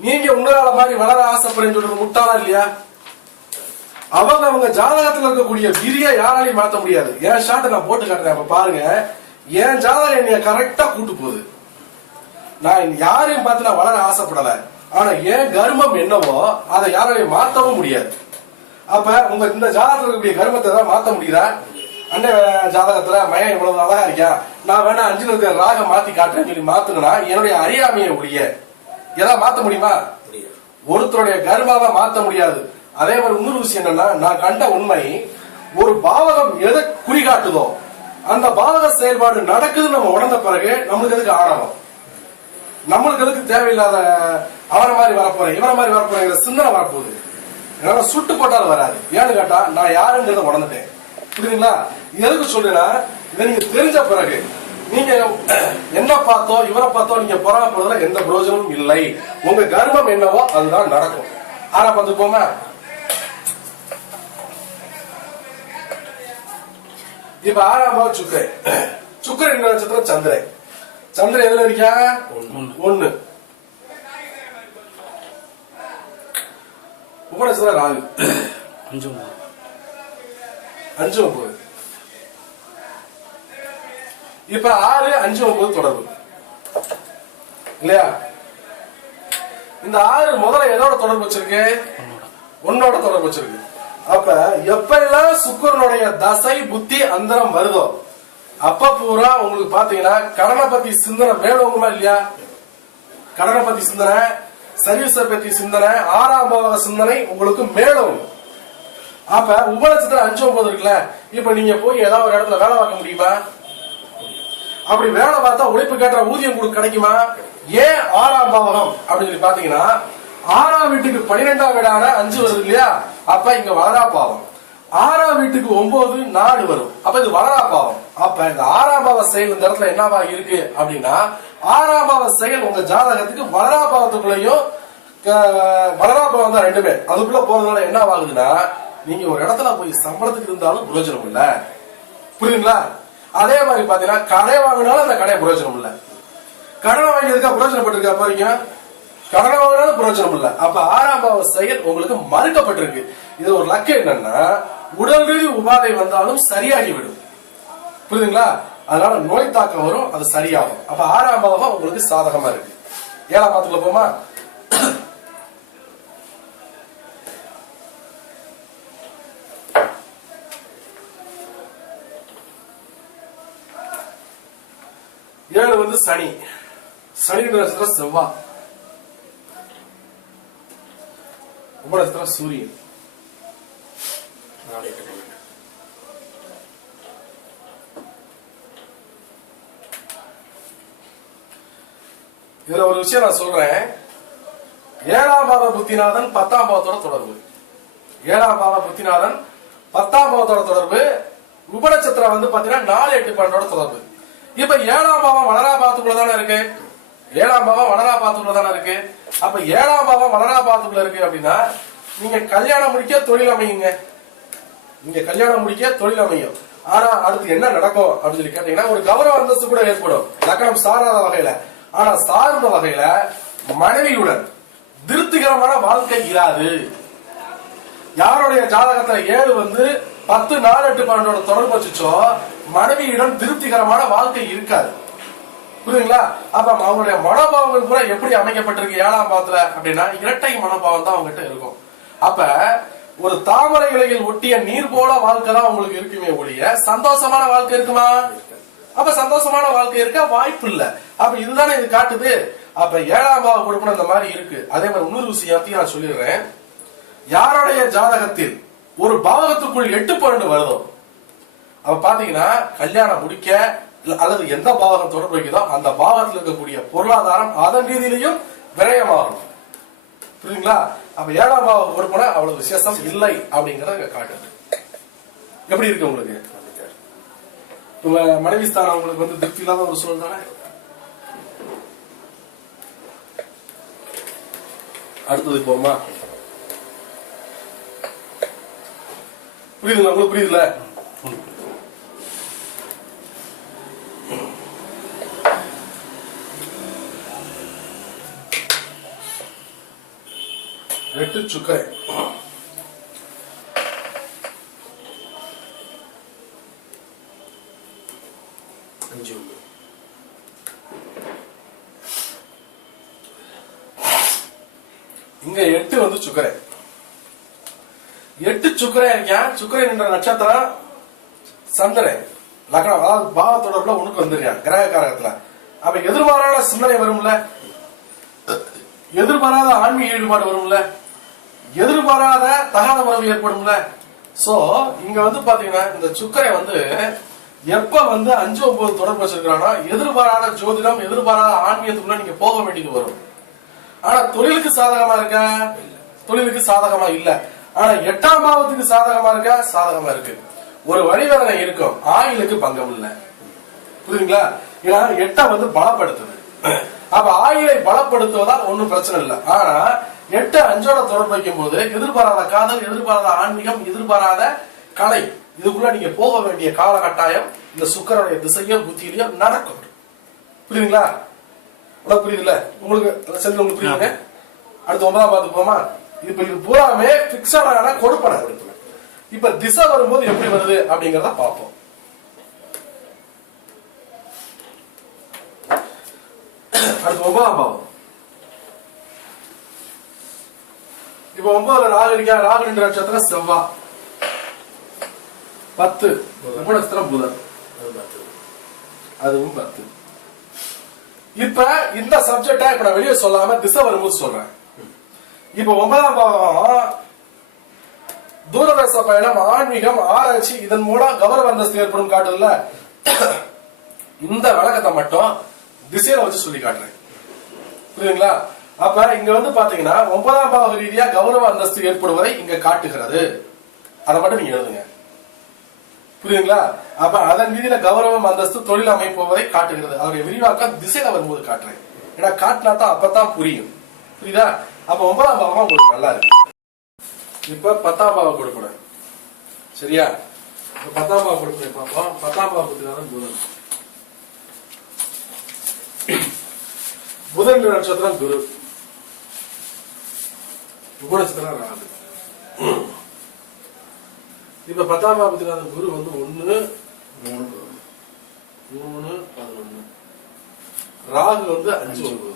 நீங்க உங்களால மாதிரி வளர ஆசைப்படுறேன்னு சொல்றது முட்டாளா இல்லையா? அவங்க ஜாதகத்துல இருக்கக்கூடிய விதியை யாராலையும் மாத்த முடியாது. என் ஷாட்டை நான் போட்டு காட்டுறேன், அப்ப பாருங்க. என் ஜாதகம் என்னைய கரெக்டா கூட்டு போகுது. நான் யாரையும் பார்த்து நான் வளர ஆசைப்படல. ஆனா என் கர்மம் என்னவோ அதை யாராலையும் மாத்தவும் முடியாது. அப்ப உங்க இந்த ஜாதகத்துல இருக்கக்கூடிய கர்மத்தை தான் மாத்த முடியுதா? அண்ணன் ஜாதகத்துல மயம் இவ்வளவு அழகா இருக்கா, நான் வேணா 5ல இருக்கிற ராக மாத்தி காட்டுறேன்னு சொல்லி மாத்தணும்னா என்னுடைய அறியாமையை உடைய ஏதாவது மாத்த முடியுமா? ஒருத்தருடைய கர்மாவை மாத்த முடியாது. அதே மாதிரி இன்னொரு விஷயம் என்னன்னா, நான் கண்ட உண்மை, ஒரு பாவகம் எதை குறிகாட்டுதோ அந்த பாவக செயல்பாடு நடக்குதுன்னு நம்ம உணர்ந்த பிறகு நம்மளுக்கு எதுக்கு ஆணவம்? நம்மளுக்கு எதுக்கு தேவையில்லாத அவரை மாதிரி வரப்போறேன் இவரை மாதிரி வரப்போறேங்கிற சிந்தனை வரப்போகுது. என்னால சுட்டு போட்டாலும் வராது. ஏன்னு கேட்டா, நான் யாருங்கிறத உணர்ந்துட்டேன். புரியுதுங்களா? எதுக்கு சொல்றேன்னா, இதை நீங்க தெரிஞ்ச பிறகு நீங்க என்ன பார்த்தோ இவரை பார்த்தோ நீங்க பொறாமப்படுறதுல எந்த பிரயோஜனமும் இல்லை. உங்க கர்மம் என்னவோ அதுதான் நடக்கும். ஆனா பார்த்துக்கோமா, இப்ப 6ஆம் பாவம் சுக்கிரன். சுக்கிரன் நட்சத்திரம் சந்திரன். சந்திரன் எதுல இருக்கா? 1. உபநட்சத்திரம் ராகு 5, 9. இப்ப 6, 5, 9 தொடர்பு இல்லையா? இந்த 6 முதல்ல எதோட தொடர்பு வச்சிருக்கு? 1ஓட தொடர்பு வச்சிருக்கு. அப்ப எப்பெல்லாம் சுக்கிரனுடைய தசை புத்தி அந்தரம் வருதோ அப்ப பூரா உங்களுக்கு பாத்தீங்கன்னா கடனை பத்தி சிந்தனை மேலோங்குமா இல்லையா? கடனை பத்தி சிந்தனை, சர்வீஸ பத்தி சிந்தனை, 6ஆம் பாவக சிந்தனை உங்களுக்கு மேலோங்கும். அப்ப உபநட்சத்திரம் 5, 9 இருக்குல்ல, இப்ப நீங்க போய் ஏதாவது ஒரு இடத்துல வேலை பார்க்க முடியுமா? அப்படி வேலை பார்த்தா உழைப்பு கேட்ட ஊதியம் உங்களுக்கு கிடைக்குமா? ஏன் 6ஆம் பாவகம் அப்படின்னு சொல்லி பாத்தீங்கன்னா 6ஆம் வீட்டுக்கு 12ஆம் வீடான 5 வருது இல்லையா, அப்ப இங்க வளரா பாவம். 6ஆம் வீட்டுக்கு 9 4 வரும், அப்ப இது வளரா பாவம். அப்ப இந்த 6ஆம் பாவ செயல் இந்த இடத்துல என்னவா இருக்கு அப்படின்னா 6ஆம் பாவ செயல் உங்க ஜாதகத்துக்கு வளரா பாவத்துக்குள்ளயும் வளரா பாவம் தான் ரெண்டுமே. அதுக்குள்ள போறதுனால என்ன ஆகுதுன்னா நீங்க ஒரு இடத்துல போய் சம்பளத்துக்கு இருந்தாலும் பிரயோஜனம் இல்ல. புரியுதுங்களா? அதே மாதிரி பாத்தீங்கன்னா கடை வாங்கினாலும் அந்த கடை பிரயோஜனம் இல்ல. கடன் வாங்கியதுக்கா பிரயோஜனப்பட்டிருக்கா பாருங்க, கடன் வாங்கினாலும் பிரயோஜனம் இல்ல. அப்ப 6ஆம் பாவ செயல் உங்களுக்கு மறுக்கப்பட்டிருக்கு. இது ஒரு லக்கு என்னன்னா உடல் ரீதி உபாதை வந்தாலும் சரியாகிவிடும். புரியுதுங்களா? அதனால நோய் தாக்கம் வரும், அது சரியாகும். அப்ப 6ஆம் பாவம் உங்களுக்கு சாதகமா இருக்கு. 7ஆம் பாவத்துக்குள்ள போமா. ஏழு வந்து சனி, சனி நட்சத்திரம் செவ்வாய், உப நட்சத்திரம் சூரியன். இதுல ஒரு விஷயம் நான் சொல்றேன். 7ஆம் பாவ புத்திநாதன் 10ஆம் பாவத்தோட தொடர்பு. 7ஆம் பாவ புத்திநாதன் 10ஆம் பாவத்தோட தொடர்பு. உப நட்சத்திரம் வந்து பாத்தீங்கன்னா 4, 8, 12 தொடர்பு. இப்ப 7ஆம் பாவம் வளரா பாவத்துக்குள்ளதானே இருக்கு. 7ஆம் பாவம் வளரா பாவத்துக்குள்ளதானே இருக்கு. அப்ப 7ஆம் பாவம் வளரா பாவத்துக்குள்ள இருக்கு அப்படின்னா நீங்க கல்யாணம் முடிக்க தொழில் அமையுங்க. நீங்க கல்யாணம் முடிக்க தொழில் அமையும். ஆனா அடுத்து என்ன நடக்கும் அப்படின்னு சொல்லி கேட்டீங்கன்னா ஒரு கௌரவ அந்தஸ்து கூட ஏற்படும், லக்னம் சாராத வகையில. ஆனா சார்ந்த வகையில மனைவியுடன் திருப்திகரமான வாழ்க்கை இராது. யாருடைய ஜாதகத்துல 7 வந்து 10, 4, 8, 12 தொடர்பு வச்சுச்சோ மனைவியிடம் திருப்திகரமான வாழ்க்கை இருக்காது. புரியுதுங்களா? அப்ப அவங்களுடைய மனோபாவங்கள் கூட எப்படி அமைக்கப்பட்டிருக்கு 7ஆம் பாவத்துல அப்படின்னா இரட்டை மனோபாவம் தான் அவங்ககிட்ட இருக்கும். அப்ப ஒரு தாமரை இலையில் ஒட்டிய நீர் போல வாழ்க்கை தான் உங்களுக்கு இருக்குமே ஒழிய சந்தோஷமான வாழ்க்கை இருக்குமா? அப்ப சந்தோஷமான வாழ்க்கை இருக்க வாய்ப்பு இல்ல. அப்ப இதுதானே இது காட்டுது. அப்ப 7ஆம் பாவ கொடுப்பன இந்த மாதிரி இருக்கு. அதே மாதிரி இன்னொரு விஷயத்தையும் நான் சொல்லிடுறேன். யாருடைய ஜாதகத்தில் ஒரு பாவகத்துக்குள் 8, 12 வருதோ அப்ப பாத்தீங்கன்னா கல்யாணம் முடிக்க அல்லது எந்த பாவகம் தொடர்பு வைக்குதோ அந்த பாவத்தில் இருக்கக்கூடிய பொருளாதாரம் அதன் ரீதியிலையும் விரயமாகும். புரியுதுங்களா? அப்ப 7ஆம் பாவ கொடுப்பன அவ்வளவு விசேஷம் இல்லை அப்படிங்கறத காட்டுது. எப்படி இருக்கு உங்களுக்கு? உங்க மனைவி ஸ்தானம் உங்களுக்கு வந்து திருப்தி இல்லாத ஒரு சூழல் தானே. அடுத்தது போமா. புரியுதுங்களா? உங்களுக்கு புரியுதுல? எட்டு சுக்கரை, இங்க 8 வந்து சுக்கரை. 8 சுக்கரை இருக்கா. சுக்கரை என்ற நட்சத்திரம் சந்திரன் லக்னம், அதாவது பாவ தொடர்புல உனக்கு வந்துருக்கான் கிரக காரகத்துல. அப்ப எதிர்பாராத சிந்தனை வரும்ல, எதிர்பாராத ஆன்மீக ஈடுபாடு வரும்ல, எதிர்பாராத தகாத உறவு ஏற்படும்ல. சோ இங்க வந்து பாத்தீங்கன்னா இந்த சுக்கரை வந்து எப்ப வந்து 5, 9 தொடர்பு வச்சிருக்கானோ எதிர்பாராத ஜோதிடம், எதிர்பாராத ஆன்மீகத்துக்குள்ள நீங்க போக வேண்டியது வரும். ஆனா தொழிலுக்கு சாதகமா இருக்கா? தொழிலுக்கு சாதகமா இல்ல. ஆனா 8ஆம் பாவத்துக்கு சாதகமா இருக்கா? சாதகமா இருக்கு. ஒரு வழிவேதனை இருக்கும், ஆயுளுக்கு பங்கம் இல்ல. புரியுதுங்களா? ஏன்னா 8 வந்து பலப்படுத்துது. அப்ப ஆயுளை பலப்படுத்துவதால் ஒன்னும் பிரச்சனை இல்லை. ஆனா 8, 5ஓட தொடர்பு வைக்கும் போது எதிர்பாராத காதல், எதிர்பாராத ஆன்மீகம், எதிர்பாராத கலை, இதுக்குள்ள நீங்க போக வேண்டிய காலகட்டாயம் இந்த சுக்கிரனுடைய திசையோ புத்தியிலயோ நடக்கும். புரியுதுங்களா? புரியுதுல்ல உங்களுக்கு? செஞ்சு உங்களுக்கு புரியுதுங்க. அடுத்து 9ஆம் பாவத்துக்கு போமா. இப்ப இது பூராமே பிக்சடான கொடுப்பன. இப்ப திசை வரும்போது எப்படி வருது அப்படிங்கறத பார்ப்போம். அடுத்து 9ஆம் பாவம். இப்ப 9ல ராகு இருக்கா. ராகு என்ற நட்சத்திரம் செவ்வாய், 10 உப நட்சத்திரம் புதன், அதுவும் 10. இப்ப இந்த சப்ஜெக்டா இப்ப நான் வெளியே சொல்லாம திசை வரும்போது சொல்றேன். இப்ப 9ஆம் பாவம் தூரதர்ச பயணம், ஆன்மீகம், ஆராய்ச்சி, இதன் மூலம் கௌரவ அந்தஸ்து ஏற்படும் காட்டுதுல. இந்த வழக்கத்தை மட்டும் திசையில வச்சு சொல்லி காட்டுறேன். புரியுதுங்களா? அப்ப இங்க வந்து பாத்தீங்கன்னா 9ஆம் பாவ ரீதியா கௌரவ அந்தஸ்து ஏற்படுவதை இங்க காட்டுகிறது. அதை மட்டும் நீங்க எழுதுங்க. புரியுதுங்களா? அப்ப அதன் ரீதியில கௌரவம் அந்தஸ்து தொழில் அமைப்புவதை காட்டுகிறது. அவருடைய விரிவாக்கம் திசையில வரும்போது காட்டுறேன். ஏன்னா காட்டினா தான் அப்பதான் புரியும். புரியுதா? அப்ப 9ஆம் பாவம் உங்களுக்கு நல்லா இருக்கு. இப்ப 10ஆம் பாவம் கொடுக்கணும். சரியா? 10ஆம் பாவம் கொடுக்கணும் பார்ப்போம். 10ஆம் பாவம் கொடுத்தாலும் புதன். புதன் நட்சத்திரம் குரு, உபநட்சத்திரம் ராகு. இப்ப 10ஆம் பாவத்துக்கான குரு வந்து 1 3 11, ராகு வந்து 5 9.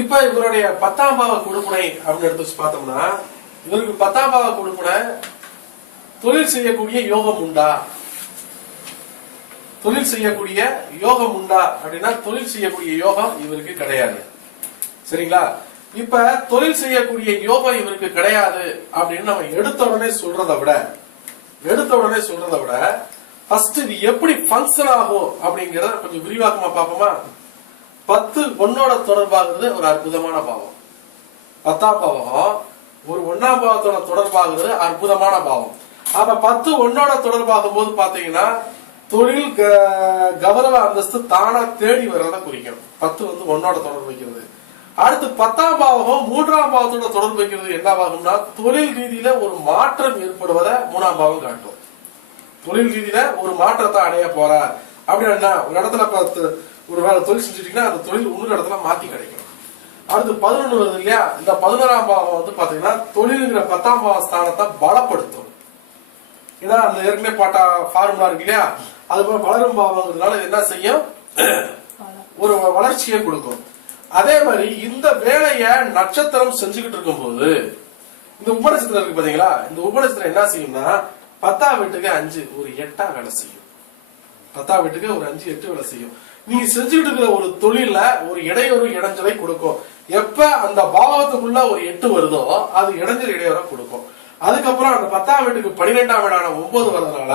இப்ப இவருடைய 10ஆம் பாவ கொடுப்புனை அப்படின்னு எடுத்து பார்த்தோம்னா, இவருக்கு 10ஆம் பாவ கொடுப்புனை தொழில் செய்யக்கூடிய யோகம் உண்டா? தொழில் செய்யக்கூடிய யோகம் உண்டா அப்படின்னா தொழில் செய்யக்கூடிய யோகம் இவருக்கு கிடையாது. சரிங்களா? இப்ப தொழில் செய்யக்கூடிய யோகம் இவருக்கு கிடையாது அப்படின்னு நம்ம எடுத்த உடனே சொல்றதை விட ஃபர்ஸ்ட் இது எப்படி ஃபங்க்ஷன் ஆகும் அப்படிங்கறத கொஞ்சம் விரிவாக்கமா பார்ப்போமா? 10 1ஓட தொடர்பாகிறது ஒரு அற்புதமான பாவம். 10ஆம் பாவம் ஒரு 1ஆம் பாவத்தோட தொடர்பாகிறது அற்புதமான பாவம். அப்ப 10 1ஓட தொடர்பாகும் போது பாத்தீங்கன்னா தொழில் கௌரவ அந்தஸ்து தானா தேடி வர்றத குறிக்கும். 10 வந்து 1ஓட தொடர்பு வைக்கிறது. அடுத்து 10ஆம் பாவகம் 3ஆம் பாவத்தோட தொடர்பு வைக்கிறது என்னவாகும்னா தொழில் ரீதியில ஒரு மாற்றம் ஏற்படுவதை 3ஆம் பாவம் காட்டும். தொழில் ரீதியில ஒரு மாற்றத்தை அடைய போறார் அப்படின்னா ஒரு இடத்துல ஒரு வேலை தொழில் செஞ்சுட்டீங்கன்னா அந்த தொழில் இன்னொரு இடத்துல மாத்தி கிடைக்கும். அடுத்து 11 வருது இல்லையா? இந்த 11ஆம் பாவம் வந்து பாத்தீங்கன்னா தொழிலுங்கிற 10ஆம் பாவ ஸ்தானத்தை பலப்படுத்தும். ஏன்னா அந்த ஏற்கனவே பாட்டா ஃபார்முலா இருக்கு இல்லையா? அது போல வளரும் பாவங்கிறதுனால என்ன செய்யும்? ஒரு வளர்ச்சியை கொடுக்கும். அதே மாதிரி இந்த வேலைய நட்சத்திரம் செஞ்சுக்கிட்டு இருக்கும் போது இந்த உபநட்சத்திரம் இருக்கு பாத்தீங்களா? இந்த உபநட்சத்திரம் என்ன செய்யும்னா 10ஆம் வீட்டுக்கு 5 ஒரு 8ஆ வேலை செய்யும். 10ஆம் வீட்டுக்கு ஒரு 5 8 வேலை செய்யும். நீங்க செஞ்சுக்கிட்டு இருக்கிற ஒரு தொழில ஒரு இடைஞ்சலை கொடுக்கும். எப்ப அந்த பாவத்துக்குள்ள ஒரு 8 வருதோ அது இடைஞ்சலை கொடுக்கும். அதுக்கப்புறம் அந்த 10ஆம் வீட்டுக்கு 12ஆம் வீடான 9 வரதுனால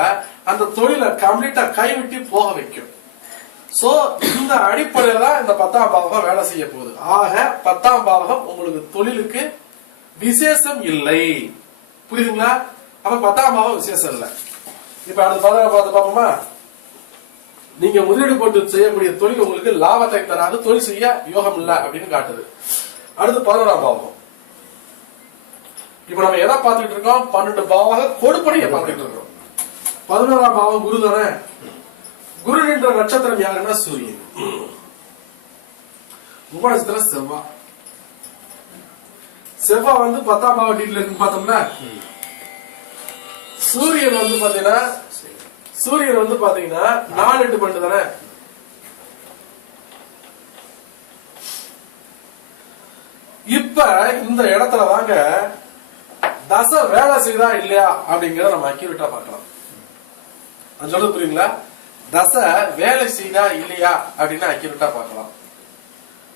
அந்த தொழிலை கம்ப்ளீட்டா கைவிட்டு போக வைக்கும். சோ இந்த அடிப்படையில தான் இந்த 10ஆம் பாவகம் வேலை செய்ய போகுது. ஆக 10ஆம் பாவகம் உங்களுக்கு தொழிலுக்கு விசேஷம் இல்லை. புரியுதுங்களா? அப்ப 10ஆம் பாவம் விசேஷம் இல்லை. இப்ப அடுத்த 11ஆம் பாவத்தை பார்ப்போமா? நீங்க முதலீடு போட்டு செய்யக்கூடிய தொழில் உங்களுக்கு லாபத்தை தராது, தொழில் செய்ய யோகம் இல்லை அப்படின்னு காட்டுது. அடுத்து 11ஆம் பாவகம். இப்ப நம்ம எதை பார்த்துட்டு இருக்கோம்? 12 பாவக கொடுப்பனையை பார்த்துட்டு இருக்கோம். 11ஆம் பாவம் குரு தானே. குரு என்ற நட்சத்திரம் யாருன்னா சூரியன். உபநட்சத்திரம் செவ்வாய். செவ்வாய் வந்து 10ஆம் பாவ டீட்ல இருக்கு பார்த்தோம்னா சூரியன் வந்து பாத்தீங்கன்னா 4 8 12 தானே. இப்ப இந்த இடத்துல வாங்க தசை வேலை செய்தா இல்லையா அப்படிங்கறத நம்ம அக்யூரேட்டா பார்க்கலாம். நான் சொல்றது புரியுங்களா? தசை வேலை செய்தா இல்லையா அப்படின்னு அக்யூரேட்டா பார்க்கலாம்.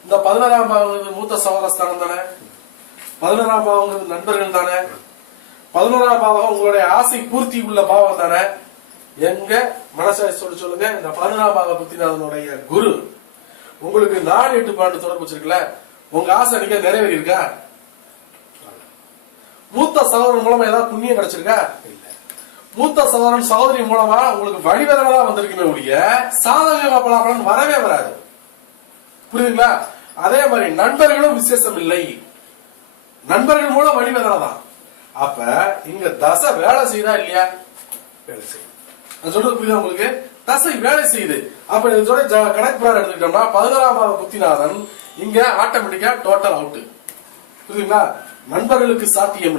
இந்த 11ஆம் பாவம் மூத்த சகோதரஸ்தானம் தானே. 11ஆம் பாவம் நண்பர்கள் தானே. 11ஆம் பாவம் உங்களுடைய ஆசை பூர்த்தி உள்ள பாவம் தானே. எங்க மனசாட்சி சொல்லுங்க, இந்த 11ஆம் பாவ புத்திநாதனுடைய குரு உங்களுக்கு 4 8 12 தொடர்பு வச்சிருக்கல, உங்க ஆசை நீங்க நிறைவேறி இருக்கா? மூத்த சகோதரன் மூலமா ஏதாவது புண்ணியம் கிடைச்சிருக்கா? மூத்த சகோதரன் சகோதரி மூலமா உங்களுக்கு வழிவேதனை தான் வந்திருக்குமே ஒழிய சாதக பலாபலன் வரவே வராது. புரியுதுங்களா? அதே மாதிரி நண்பர்களும் விசேஷம் இல்லை. நண்பர்கள் மூலம் வழிவேதனை தான். அப்ப இங்க தசை வேலை செய்தா இல்லையா? வேலை செய்யும். நான் சொல்றது புரியுதா உங்களுக்கு? தசை வேலை செய்யுது. அப்ப இதோட கணக்கு பிரகாரம் எடுத்துக்கிட்டோம்னா 11ஆம் பாவ புத்திநாதன் இங்க ஆட்டோமேட்டிக்கா டோட்டல் அவுட். புரியுதுங்களா? நண்பர்களுக்கு சாத்தியம்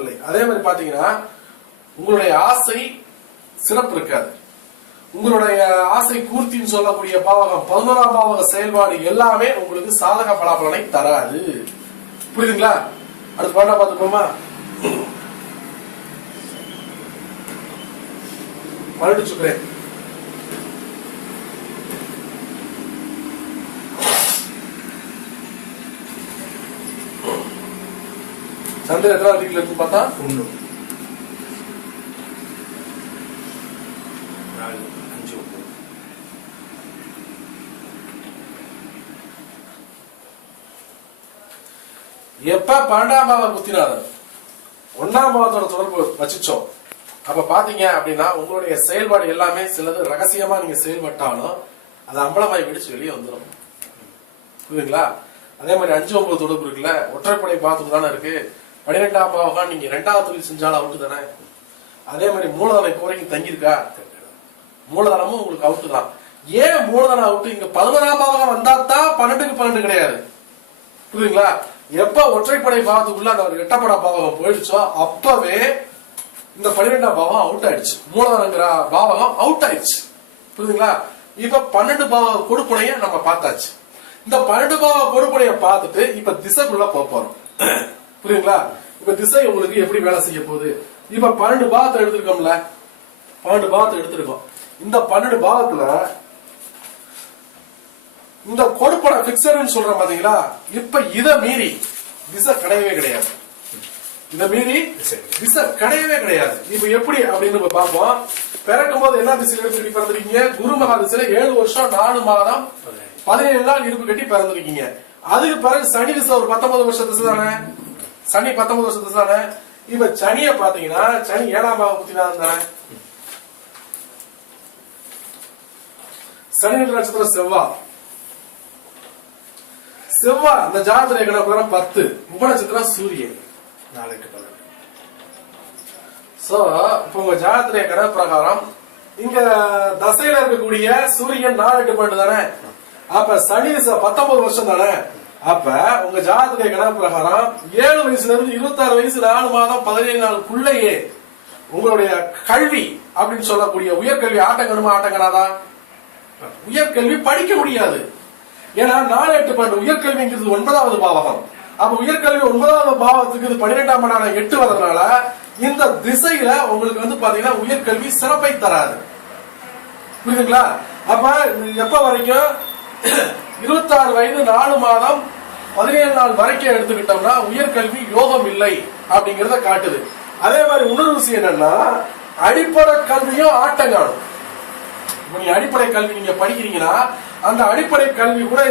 இல்லை. அதே மாதிரி பாத்தீங்கன்னா உங்களுடைய ஆசை சிறப்பு இருக்காது. உங்களுடைய ஆசை பூர்த்தின்னு சொல்லக்கூடிய பாவகம் 11ஆம் பாவக செயல்பாடு எல்லாமே உங்களுக்கு சாதக பலாபலனை தராது. புரியுதுங்களா? அடுத்து பாட்டா பார்த்துக்கோமா? 12 சுக்கிரன். சந்திரன் எத்தனை டிகிரில இருக்கு பார்த்தா 1 4 5 9. எப்ப 12ஆம் பாவம் குத்தினாலும் 1ஆம் பாவத்தோட தொடர்பு வச்சுச்சோம், அப்ப பாத்தீங்க அப்படின்னா உங்களுடைய செயல்பாடு எல்லாமே சிலது ரகசியமா நீங்க செயல்பட்டாலும் அது அம்பலமாய் வெடிச்சு வெளியே வந்துடும். புரியுதுங்களா? அதே மாதிரி 5 9 தொடர்பு இருக்குல்ல, ஒற்றைப்படை பாவத்துக்கு தானே இருக்கு. 12ஆம் பாவம் நீங்க 2வது தொழில் செஞ்சாலும் அவுட்டு தானே. அதே மாதிரி மூலதனம் குறைக்கு தங்கியிருக்கா, மூலதனமும் உங்களுக்கு அவுட்டு தான். ஏன் மூலதனம் அவுட்டு? இங்க 11ஆம் பாவம் வந்தா தான் 12க்கு 12 கிடையாது. புரியுதுங்களா? எப்ப ஒற்றைப்படை பாவத்துக்குள்ள அந்த எட்டப்பட பாவகம் போயிடுச்சோ அப்பவே இந்த 12ஆம் பாவம் அவுட் ஆயிடுச்சு, மூலதனங்கிற பாவகம் அவுட் ஆயிடுச்சு. புரியுதுங்களா? இப்ப 12 பாவ கொடுப்புனைய நம்ம பார்த்தாச்சு. இந்த 12 பாவ கொடுப்புனைய பார்த்துட்டு இப்ப திசைக்குள்ள போறோம். புரியுதுங்களா? இப்ப திசை உங்களுக்கு எப்படி வேலை செய்ய போகுது? இப்ப 12 பாவத்தை எடுத்திருக்கோம்ல, 12 பாவத்தை எடுத்திருக்கோம். இந்த 12 பாவத்துல இந்த கொடுப்பனை பிக்சர்னு சொல்ற பாத்தீங்களா, இப்ப இத மீறி திசை கிடையவே கிடையாது. இத மீறி திசை கிடையவே கிடையாது. இப்ப எப்படி அப்படின்னு பார்ப்போம். பிறக்கும் போது என்ன திசையில எடுத்து பிறந்திருக்கீங்க? குரு மகா திசையில 7 வருஷம் 4 மாதம் 17 நாள் இருப்பு கட்டி பிறந்திருக்கீங்க. அதுக்கு பிறகு சனி திசை ஒரு 19 வருஷ திசை தானே, சனி 19 வருஷ திசை தானே. இப்ப சனிய பாத்தீங்கன்னா சனி 7ஆம் பாவம் குத்தினாலும் தானே. சனி நட்சத்திரம் செவ்வாய், செவ்வாய் இந்த ஜாதக கணக்கு 10, உப நட்சத்திரம் சூரியன் 4க்கு 12. சோ இப்ப உங்க ஜாதக கணக்கு பிரகாரம் இங்க தசையில இருக்கக்கூடிய சூரியன் 4 8 12 தானே. அப்ப சனி 19 வருஷம் தானே. அப்ப உங்க ஜாதக கணக்கு பிரகாரம் 7 வயசுல இருந்து 26 வயசு 4 மாதம் 17 நாளுக்குள்ளேயே உங்களுடைய கல்வி அப்படின்னு சொல்லக்கூடிய உயர்கல்வி ஆட்டங்கணுமா ஆட்டங்கனாதா? உயர்கல்வி படிக்க முடியாது. ஏன்னா 4 8 12 உயர்கல்விங்கிறது 9வது பாவகம். அப்ப உயர்கல்வி 9வது பாவத்துக்கு 12ஆம் ஆண்டான 8 வரதுனால இந்த திசையில உங்களுக்கு வந்து பாத்தீங்கன்னா உயர்கல்வி சிறப்பை தராது. புரியுதுங்களா? அப்ப எப்ப வரைக்கும் 26 வயது 4 மாதம் 17 நாள் வரைக்கும் எடுத்துக்கிட்டோம்னா உயர்கல்வி யோகம் இல்லை அப்படிங்கறத காட்டுது. அதே மாதிரி இன்னொரு விஷயம் என்னன்னா, அடிப்படை கல்வியும் ஆட்டங்காணும். நீங்க அடிப்படை கல்வி நீங்க படிக்கிறீங்கன்னா அந்த அடிப்படை கல்வி கூட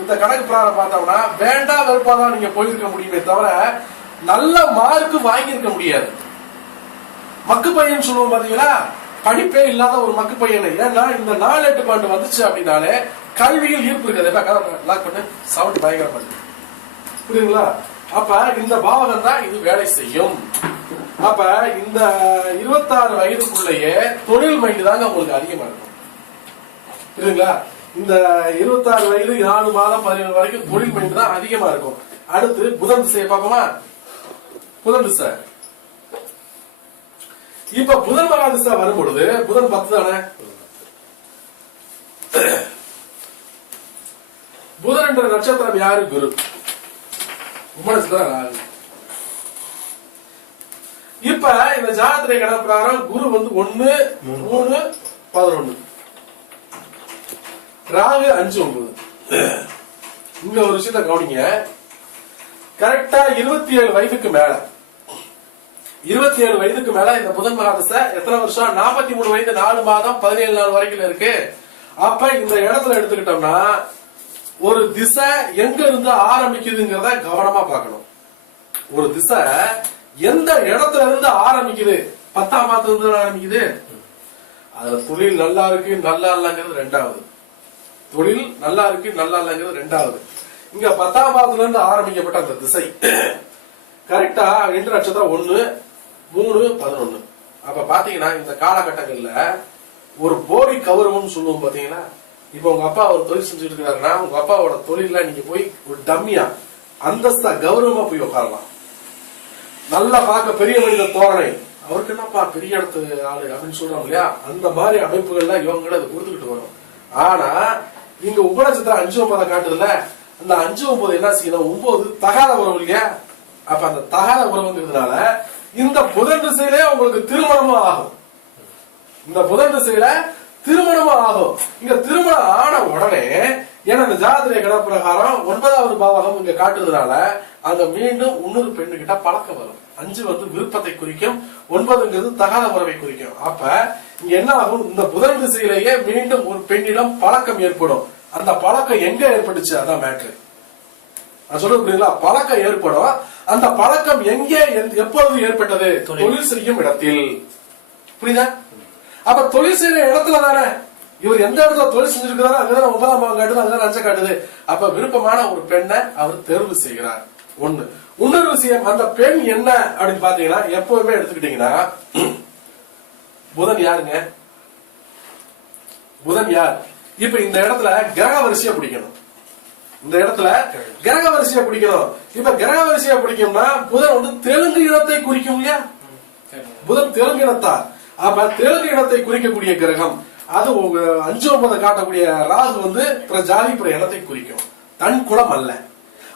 இந்த கணக்கு பிரகாரம் பார்த்தோம்னா வேண்டா வெறுப்பாதான் நீங்க போயிருக்க முடியுமே தவிர நல்ல மார்க் வாங்கியிருக்க முடியாது. மக்கு பையன் சொல்லுவோம் பாத்தீங்களா, படிப்பே இல்லாத ஒரு மக்கு பையன். ஏன்னா இந்த 4 8 12 வந்துச்சு அப்படின்னாலே கல்வியில் ஈர்ப்பு இருக்காது. லாக் பண்ணு, சவுண்ட் பயங்கரம் பண்ணு. புரியுதுங்களா? அப்ப இந்த பாவகம் தான் இது வேலை செய்யும். அப்ப இந்த 26 வயதுக்குள்ளேயே தொழில் மைண்டு தாங்க உங்களுக்கு அதிகமா இருக்கும். புரியுதுங்களா? இந்த 26 வயது 4 மாதம் 17 வரைக்கும் தொழில் மைண்டு தான் அதிகமா இருக்கும். அடுத்து புதன் திசையை பார்ப்போமா? புதன் திசை இப்ப புதன் மகா திசை வரும் பொழுது புதன் 10 தானே. புதன் என்ற நட்சத்திரம் யாரு? குரு. உப நட்சத்திரம் ராகு. இப்ப இந்த ஜாதக கணக்கு பிரகாரம் குரு வந்து 1 3 11, ராகு 5 9. இங்க ஒரு விஷயத்தை கவனிங்க. கரெக்டா 27 வயதுக்கு மேல 27 வயதுக்கு மேல இந்த புதன் மகாதசை எத்தனை வருஷம்? 43 வயது 4 மாதம் 17 நாள் வரைக்கும் இருக்கு. அப்ப இந்த இடத்துல எடுத்துக்கிட்டோம்னா ஒரு திசை எங்க இருந்து ஆரம்பிக்குதுங்கிறத கவனமா பார்க்கணும். ஒரு திசை எந்த இடத்துல இருந்து ஆரம்பிக்குது? 10ஆம் மாதத்துல இருந்து ஆரம்பிக்குது. அதுல தொழில் நல்லா இருக்கு நல்லா இல்லங்கிறது 2வது. தொழில் நல்லா இருக்கு நல்லா இல்லங்கிறது 2வது. இங்க 10ஆம் மாதத்துல இருந்து ஆரம்பிக்கப்பட்ட அந்த திசை கரெக்டா 2 நட்சத்திரம் 1 3 11. அப்ப பாத்தீங்கன்னா இந்த காலகட்டங்கள்ல ஒரு போடி கௌரவம்னு சொல்லுவோம் பாத்தீங்கன்னா. இப்ப உங்க அப்பா ஒரு தொழில் செஞ்சுட்டு இருக்காருன்னா உங்க அப்பாவோட தொழில நீங்க போய் ஒரு டம்மியா அந்தஸ்தா கௌரவமா போய் உட்காரலாம். நல்லா பார்க்க பெரிய மனித தோரணை, அவருக்கு என்னப்பா பெரிய இடத்து ஆளு அப்படின்னு சொல்றாங்க இல்லையா, அந்த மாதிரி அமைப்புகள்லாம் இவங்க அதை கொடுத்துக்கிட்டு வரும். ஆனா இங்க உபநட்சத்திரம் 5 9 காட்டுதுல, அந்த 5 9 என்ன செய்யணும்? 9 தகாத உறவு இல்லையா. அப்ப அந்த தகாத உறவுங்கிறதுனால இந்த புதன் திசையிலே உங்களுக்கு திருமணமும் ஆகும். இந்த புதன் திசையில திருமணமும் ஆகும். இங்க திருமணம் ஆன உடனே ஏன்னா இந்த ஜாதக கணக்கு பிரகாரம் 9வது பாவகம் இங்க காட்டுறதுனால அங்க மீண்டும் இன்னொரு பெண்ணு கிட்ட பழக்கம் வரும். 5 வந்து விருப்பத்தை குறிக்கும், 9ங்கிறது தகாத உறவை குறிக்கும். அப்ப இங்க என்ன ஆகும்? இந்த புதன் திசையிலேயே மீண்டும் ஒரு பெண்ணிடம் பழக்கம் ஏற்படும். அந்த பழக்கம் எங்க ஏற்பட்டுச்சு? அதான் மேட்ரு. நான் சொல்றது புரியுங்களா? பழக்கம் ஏற்படும். அந்த பழக்கம் எங்கே எப்பொழுது ஏற்பட்டது? தொழில் செய்யும் இடத்தில். புரியுதா? அப்ப தொழில் செய்யற இடத்துல தானே இவர் எந்த இடத்துல தொழில் செஞ்சிருக்கிறாரோ அங்கதான் 9ஆம் பாவம் காட்டுது, அங்கதான் அஞ்ச காட்டுது. அப்ப விருப்பமான ஒரு பெண்ணை அவர் தேர்வு செய்கிறார். ஒண்ணு. இன்னொரு விஷயம், அந்த பெண் என்ன அப்படின்னு பாத்தீங்கன்னா, எப்பவுமே எடுத்துக்கிட்டீங்கன்னா புதன் யாருங்க? புதன் யார்? இப்ப இந்த இடத்துல கிரக வரிசையை பிடிக்கணும். இந்த இடத்துல கிரக வரிசையை பிடிக்கணும். இப்ப கிரக வரிசையை பிடிக்கும்னா புதன் வந்து தெலுங்கு இனத்தை குறிக்கும் இல்லையா? புதன் தெலுங்கு இனத்தார். அப்ப தெலுங்கு இனத்தை குறிக்கக்கூடிய கிரகம் அது 5-9 காட்டக்கூடிய ராகு வந்து ஜாதி பிற இனத்தை குறிக்கும், தன் குலம் அல்ல.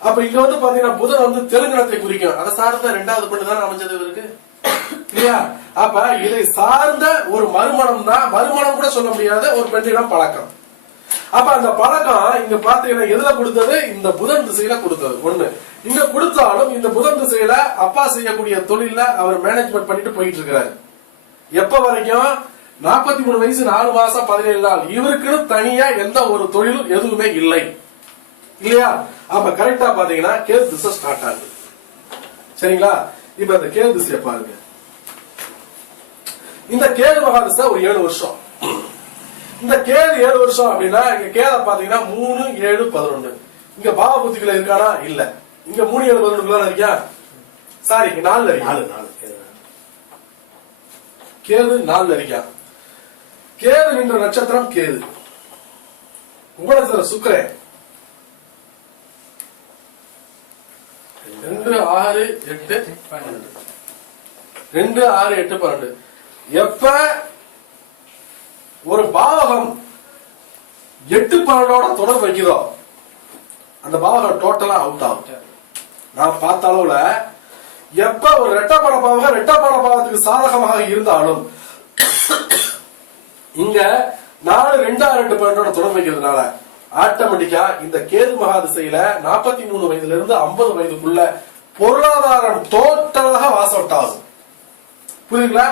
அப்ப இங்க வந்து பாத்தீங்கன்னா புதன் வந்து தெலுங்கு இனத்தை குறிக்கும். அதை சார்ந்த 2வது பெண்ணு தான் அமைஞ்சது இருக்கு இல்லையா? அப்ப இதை சார்ந்த ஒரு மறுமணம் தான், மறுமணம் கூட சொல்ல முடியாத ஒரு பெண்ணிடம் பழக்கம். அப்ப அந்த பழக்கம் இங்க பாத்தீங்கன்னா எதுல கொடுத்தது? இந்த புதன் திசையில கொடுத்தது. ஒண்ணு. இங்க கொடுத்தாலும் இந்த புதன் திசையில அப்பா செய்யக்கூடிய தொழில அவர் மேனேஜ்மெண்ட் பண்ணிட்டு போயிட்டு இருக்கிறாரு. எப்ப வரைக்கும்? 43 வயசு 4 மாசம் 17 நாள். இவருக்குன்னு தனியா எந்த ஒரு தொழிலும் எதுவுமே இல்லை இல்லையா? அப்ப கரெக்டா பாத்தீங்கன்னா கேது திசை ஸ்டார்ட் ஆகுது. சரிங்களா? இப்ப இந்த கேது திசையை பாருங்க. இந்த கேது மகாதிசை ஒரு 7 வருஷம். இந்த கேது 7 வருஷம் அப்படின்னா இங்க கேத பாத்தீங்கன்னா 3, 7, 11. இங்க பாவ புத்திகளை இருக்கானா? இல்ல. இங்க 3, 7, 11 இருக்கியா? சாரி, 4 இருக்கா? கேது 4 இருக்கா? கேது நின்ற நட்சத்திரம் கேது. உபநட்சத்திரம் சுக்கிரன். 2, 6, 8, 12. 2, 6, 8, 12. எப்ப ஒரு பாவகம் 8, 12ஓட தொடர்பு வைக்கிறோ அந்த பாவகம் டோட்டலா அவுட் ஆகும். நான் பார்த்த அளவுல எப்ப ஒரு ரெட்டப்பட பாவகம் ரெட்டப்பட பாவத்துக்கு சாதகமாக இருந்தாலும் இங்க 4, 2, 6, 8, 12ஓட தொடர்பு வைக்கிறதுனால ஆட்டோமேட்டிக்கா இந்த கேது மகாதிசையில 43 வயதுல இருந்து 50 வயதுக்குள்ள பொருளாதாரம் டோட்டலாக வாஸ் அவுட் ஆகும். புரியுதுங்களா?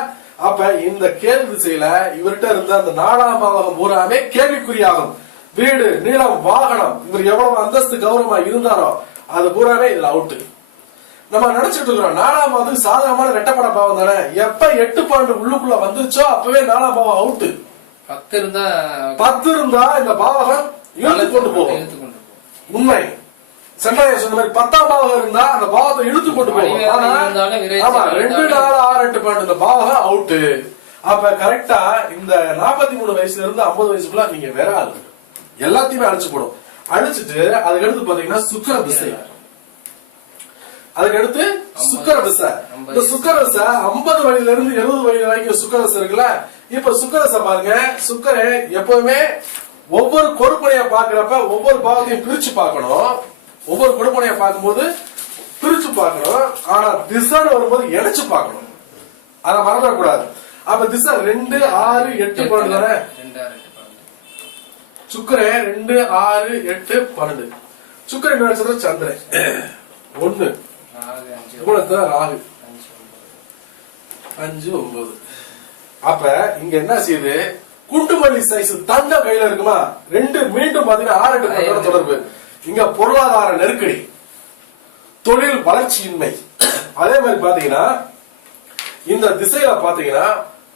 அப்ப இந்த கேது திசையில இவர்கிட்ட இருந்த அந்த 4ஆம் பாவகம் பூராமே கேள்விக்குறியாகும். வீடு, நிலம், வாகனம், இவர் எவ்வளவு அந்தஸ்து கௌரவமா இருந்தாரோ அது பூராமே இதுல அவுட். நம்ம நினைச்சிட்டு இருக்கிறோம் 4ஆம் பாவத்துக்கு சாதகமான ரெட்டப்பட பாவம் தானே. எப்ப 8, 12 உள்ளுக்குள்ள வந்துருச்சோ அப்பவே 4ஆம் பாவம் அவுட். 10 இருந்தா இந்த பாவகம் இழுத்து கொண்டு போகும். உண்மை. சென்றாய சொன்ன மாதிரி 10ஆம் பாவகம் இருந்தா அந்த பாவத்தை இழுத்து கொண்டு போகும். ஆமா, 2, 4, 6, 8, 12 இந்த பாவகம் அவுட். அப்ப கரெக்டா இந்த 43 வயசுல இருந்து 50 வயசுக்குள்ள நீங்க வேற ஆளு எல்லாத்தையுமே அழிச்சு போடும். அழிச்சிட்டு அதுக்கு அடுத்து பாத்தீங்கன்னா சுக்கிர திசை. அதுக்கு அடுத்து சுக்கிர திசை. இந்த சுக்கிர திசை 50 வயதுல இருந்து 70 வயது வரைக்கும் சுக்கிர திசை இருக்குல்ல. இப்ப சுக்கிர திசை பாருங்க. சுக்கிரன் எப்பவுமே ஒவ்வொரு கொடுப்பனைய பாக்குறப்ப ஒவ்வொரு பாவத்தையும் பிரிச்சு பார்க்கணும். ஒவ்வொரு கொடுப்பனைய பார்க்கும்போது பிரிச்சு பார்க்கணும். ஆனா திசைன்னு வரும்போது இணைச்சு பார்க்கணும். அதை மறந்துடக்கூடாது. அப்ப திசை 2, 6, 8, 12 தானே. சுக்கிரன் 2, 6, 8, 12. சுக்கிரன் நட்சத்திரம் சந்திரன் 1. ராகு 5, 9. அப்ப இங்க என்ன செய்யுது? குண்டுமல்லி சைஸ் தங்க கையில இருக்குமா? 2 மீண்டும் பாத்தீங்கன்னா 6, 8, 12 தொடர்பு. இங்க பொருளாதார நெருக்கடி, தொழில் வளர்ச்சியின்மை. அதே மாதிரி பாத்தீங்கன்னா இந்த திசையில பாத்தீங்கன்னா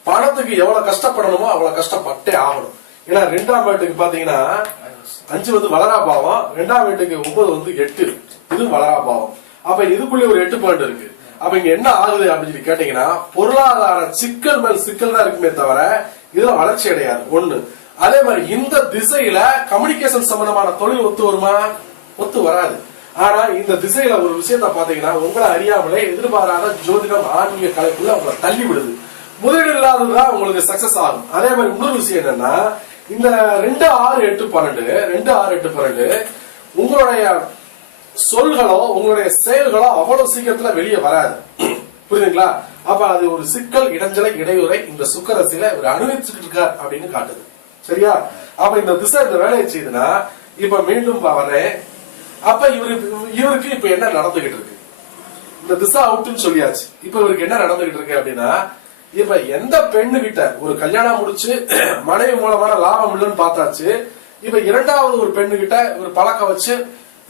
பணத்துக்கு எவ்வளவு கஷ்டப்படணுமோ அவ்வளவு கஷ்டப்பட்டே ஆகணும். ஏன்னா 2ஆம் வீட்டுக்கு பாத்தீங்கன்னா 5 வந்து வளரா பாவம், 2ஆம் வீட்டுக்கு 9 வந்து 8, இது வளரா பாவம். அப்ப இதுக்குள்ளே ஒரு 8 பாயிண்ட் இருக்கு. அப்ப இங்க என்ன ஆகுது அப்படின்னு சொல்லி கேட்டீங்கன்னா பொருளாதார சிக்கல் மேல் சிக்கல் தான் இருக்குமே தவிர இதுல வளர்ச்சி அடையாது. 1. அதே மாதிரி இந்த திசையில கம்யூனிகேஷன் சம்பந்தமான தொழில் ஒத்து வருமா? ஒத்து வராது. ஆனா இந்த திசையில ஒரு விஷயத்த பாத்தீங்கன்னா உங்களை அறியாமலே எதிர்பாராத ஜோதிடம் ஆன்மீக கலைக்குள்ள உங்களை தள்ளி விடுது. முதலீடு இல்லாததுதான் உங்களுக்கு சக்சஸ் ஆகும். அதே மாதிரி இன்னொரு விஷயம் என்னன்னா இந்த 2, 6, 8, 12 2, 6, 8, 12 உங்களுடைய சொல்களோ உங்களுடைய செயல்களோ அவ்வளவு சீக்கிரத்துல வெளியே வராது. புரியுதுங்களா? அப்ப அது ஒரு சிக்கல், இடைஞ்சலை, இடையூறை இந்த சுக்கரசில இவர் அனுபவிச்சுட்டு இருக்கார் அப்படின்னு காட்டுது. சரியா? அப்ப இந்த திசை இந்த வேலையை செய்யுதுன்னா இப்ப மீண்டும் வர்றேன். அப்ப இவருக்கு இப்ப என்ன நடந்துகிட்டு இருக்கு? இந்த திசை அவுட்டுன்னு சொல்லியாச்சு. இப்ப இவருக்கு என்ன நடந்துகிட்டு இருக்கு அப்படின்னா இப்ப எந்த பெண்ணு கிட்ட ஒரு கல்யாணம் முடிச்சு மனைவி மூலமான லாபம் இல்லைன்னு பார்த்தாச்சு. இப்ப 2வது ஒரு பெண்ணு கிட்ட ஒரு பழக்கம் வச்சு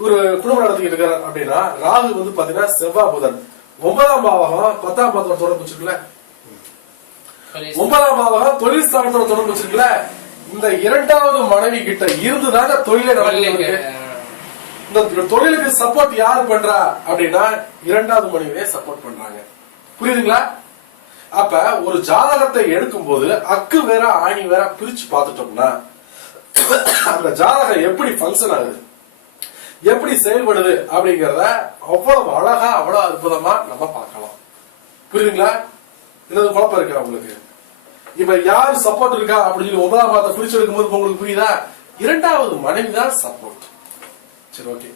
ஒரு குடும்பம் நடத்திக்கிட்டு இருக்காரு அப்படின்னா ராகு வந்து பாத்தீங்கன்னா செவ்வாய் புதன் 9ஆம் பாவகம் 10ஆம் பாவத்தோட தொடர்பு வச்சிருக்குல்ல, 9ஆம் பாவகம் தொழில் ஸ்தானத்தோட தொடர்பு வச்சிருக்குல்ல. இந்த இரண்டாவது மனைவி கிட்ட இருந்துதாங்க தொழிலே நடக்குது. இந்த தொழிலுக்கு சப்போர்ட் யார் பண்றா அப்படின்னா இரண்டாவது மனைவியே சப்போர்ட் பண்றாங்க. புரியுதுங்களா? அப்ப ஒரு ஜாதகத்தை எடுக்கும் போது அக்கு வேற ஆணி வேற பிரிச்சு பார்த்துட்டோம்னா அந்த ஜாதகம் எப்படி பங்கன் ஆகுது, எப்படி செயல்படுது அப்படிங்கறத அவ்வளவு அழகா அவ்வளவு அற்புதமா நம்ம பார்க்கலாம். புரியுதுங்களா? இது குழப்பம் இருக்கா உங்களுக்கு? இப்ப யாரு சப்போர்ட் இருக்கா அப்படின்னு சொல்லி 9ஆம் பாவத்தை பிரிச்சு எடுக்கும் போது உங்களுக்கு புரியுதா? இரண்டாவது மனைவி தான் சப்போர்ட். சரி, ஓகே.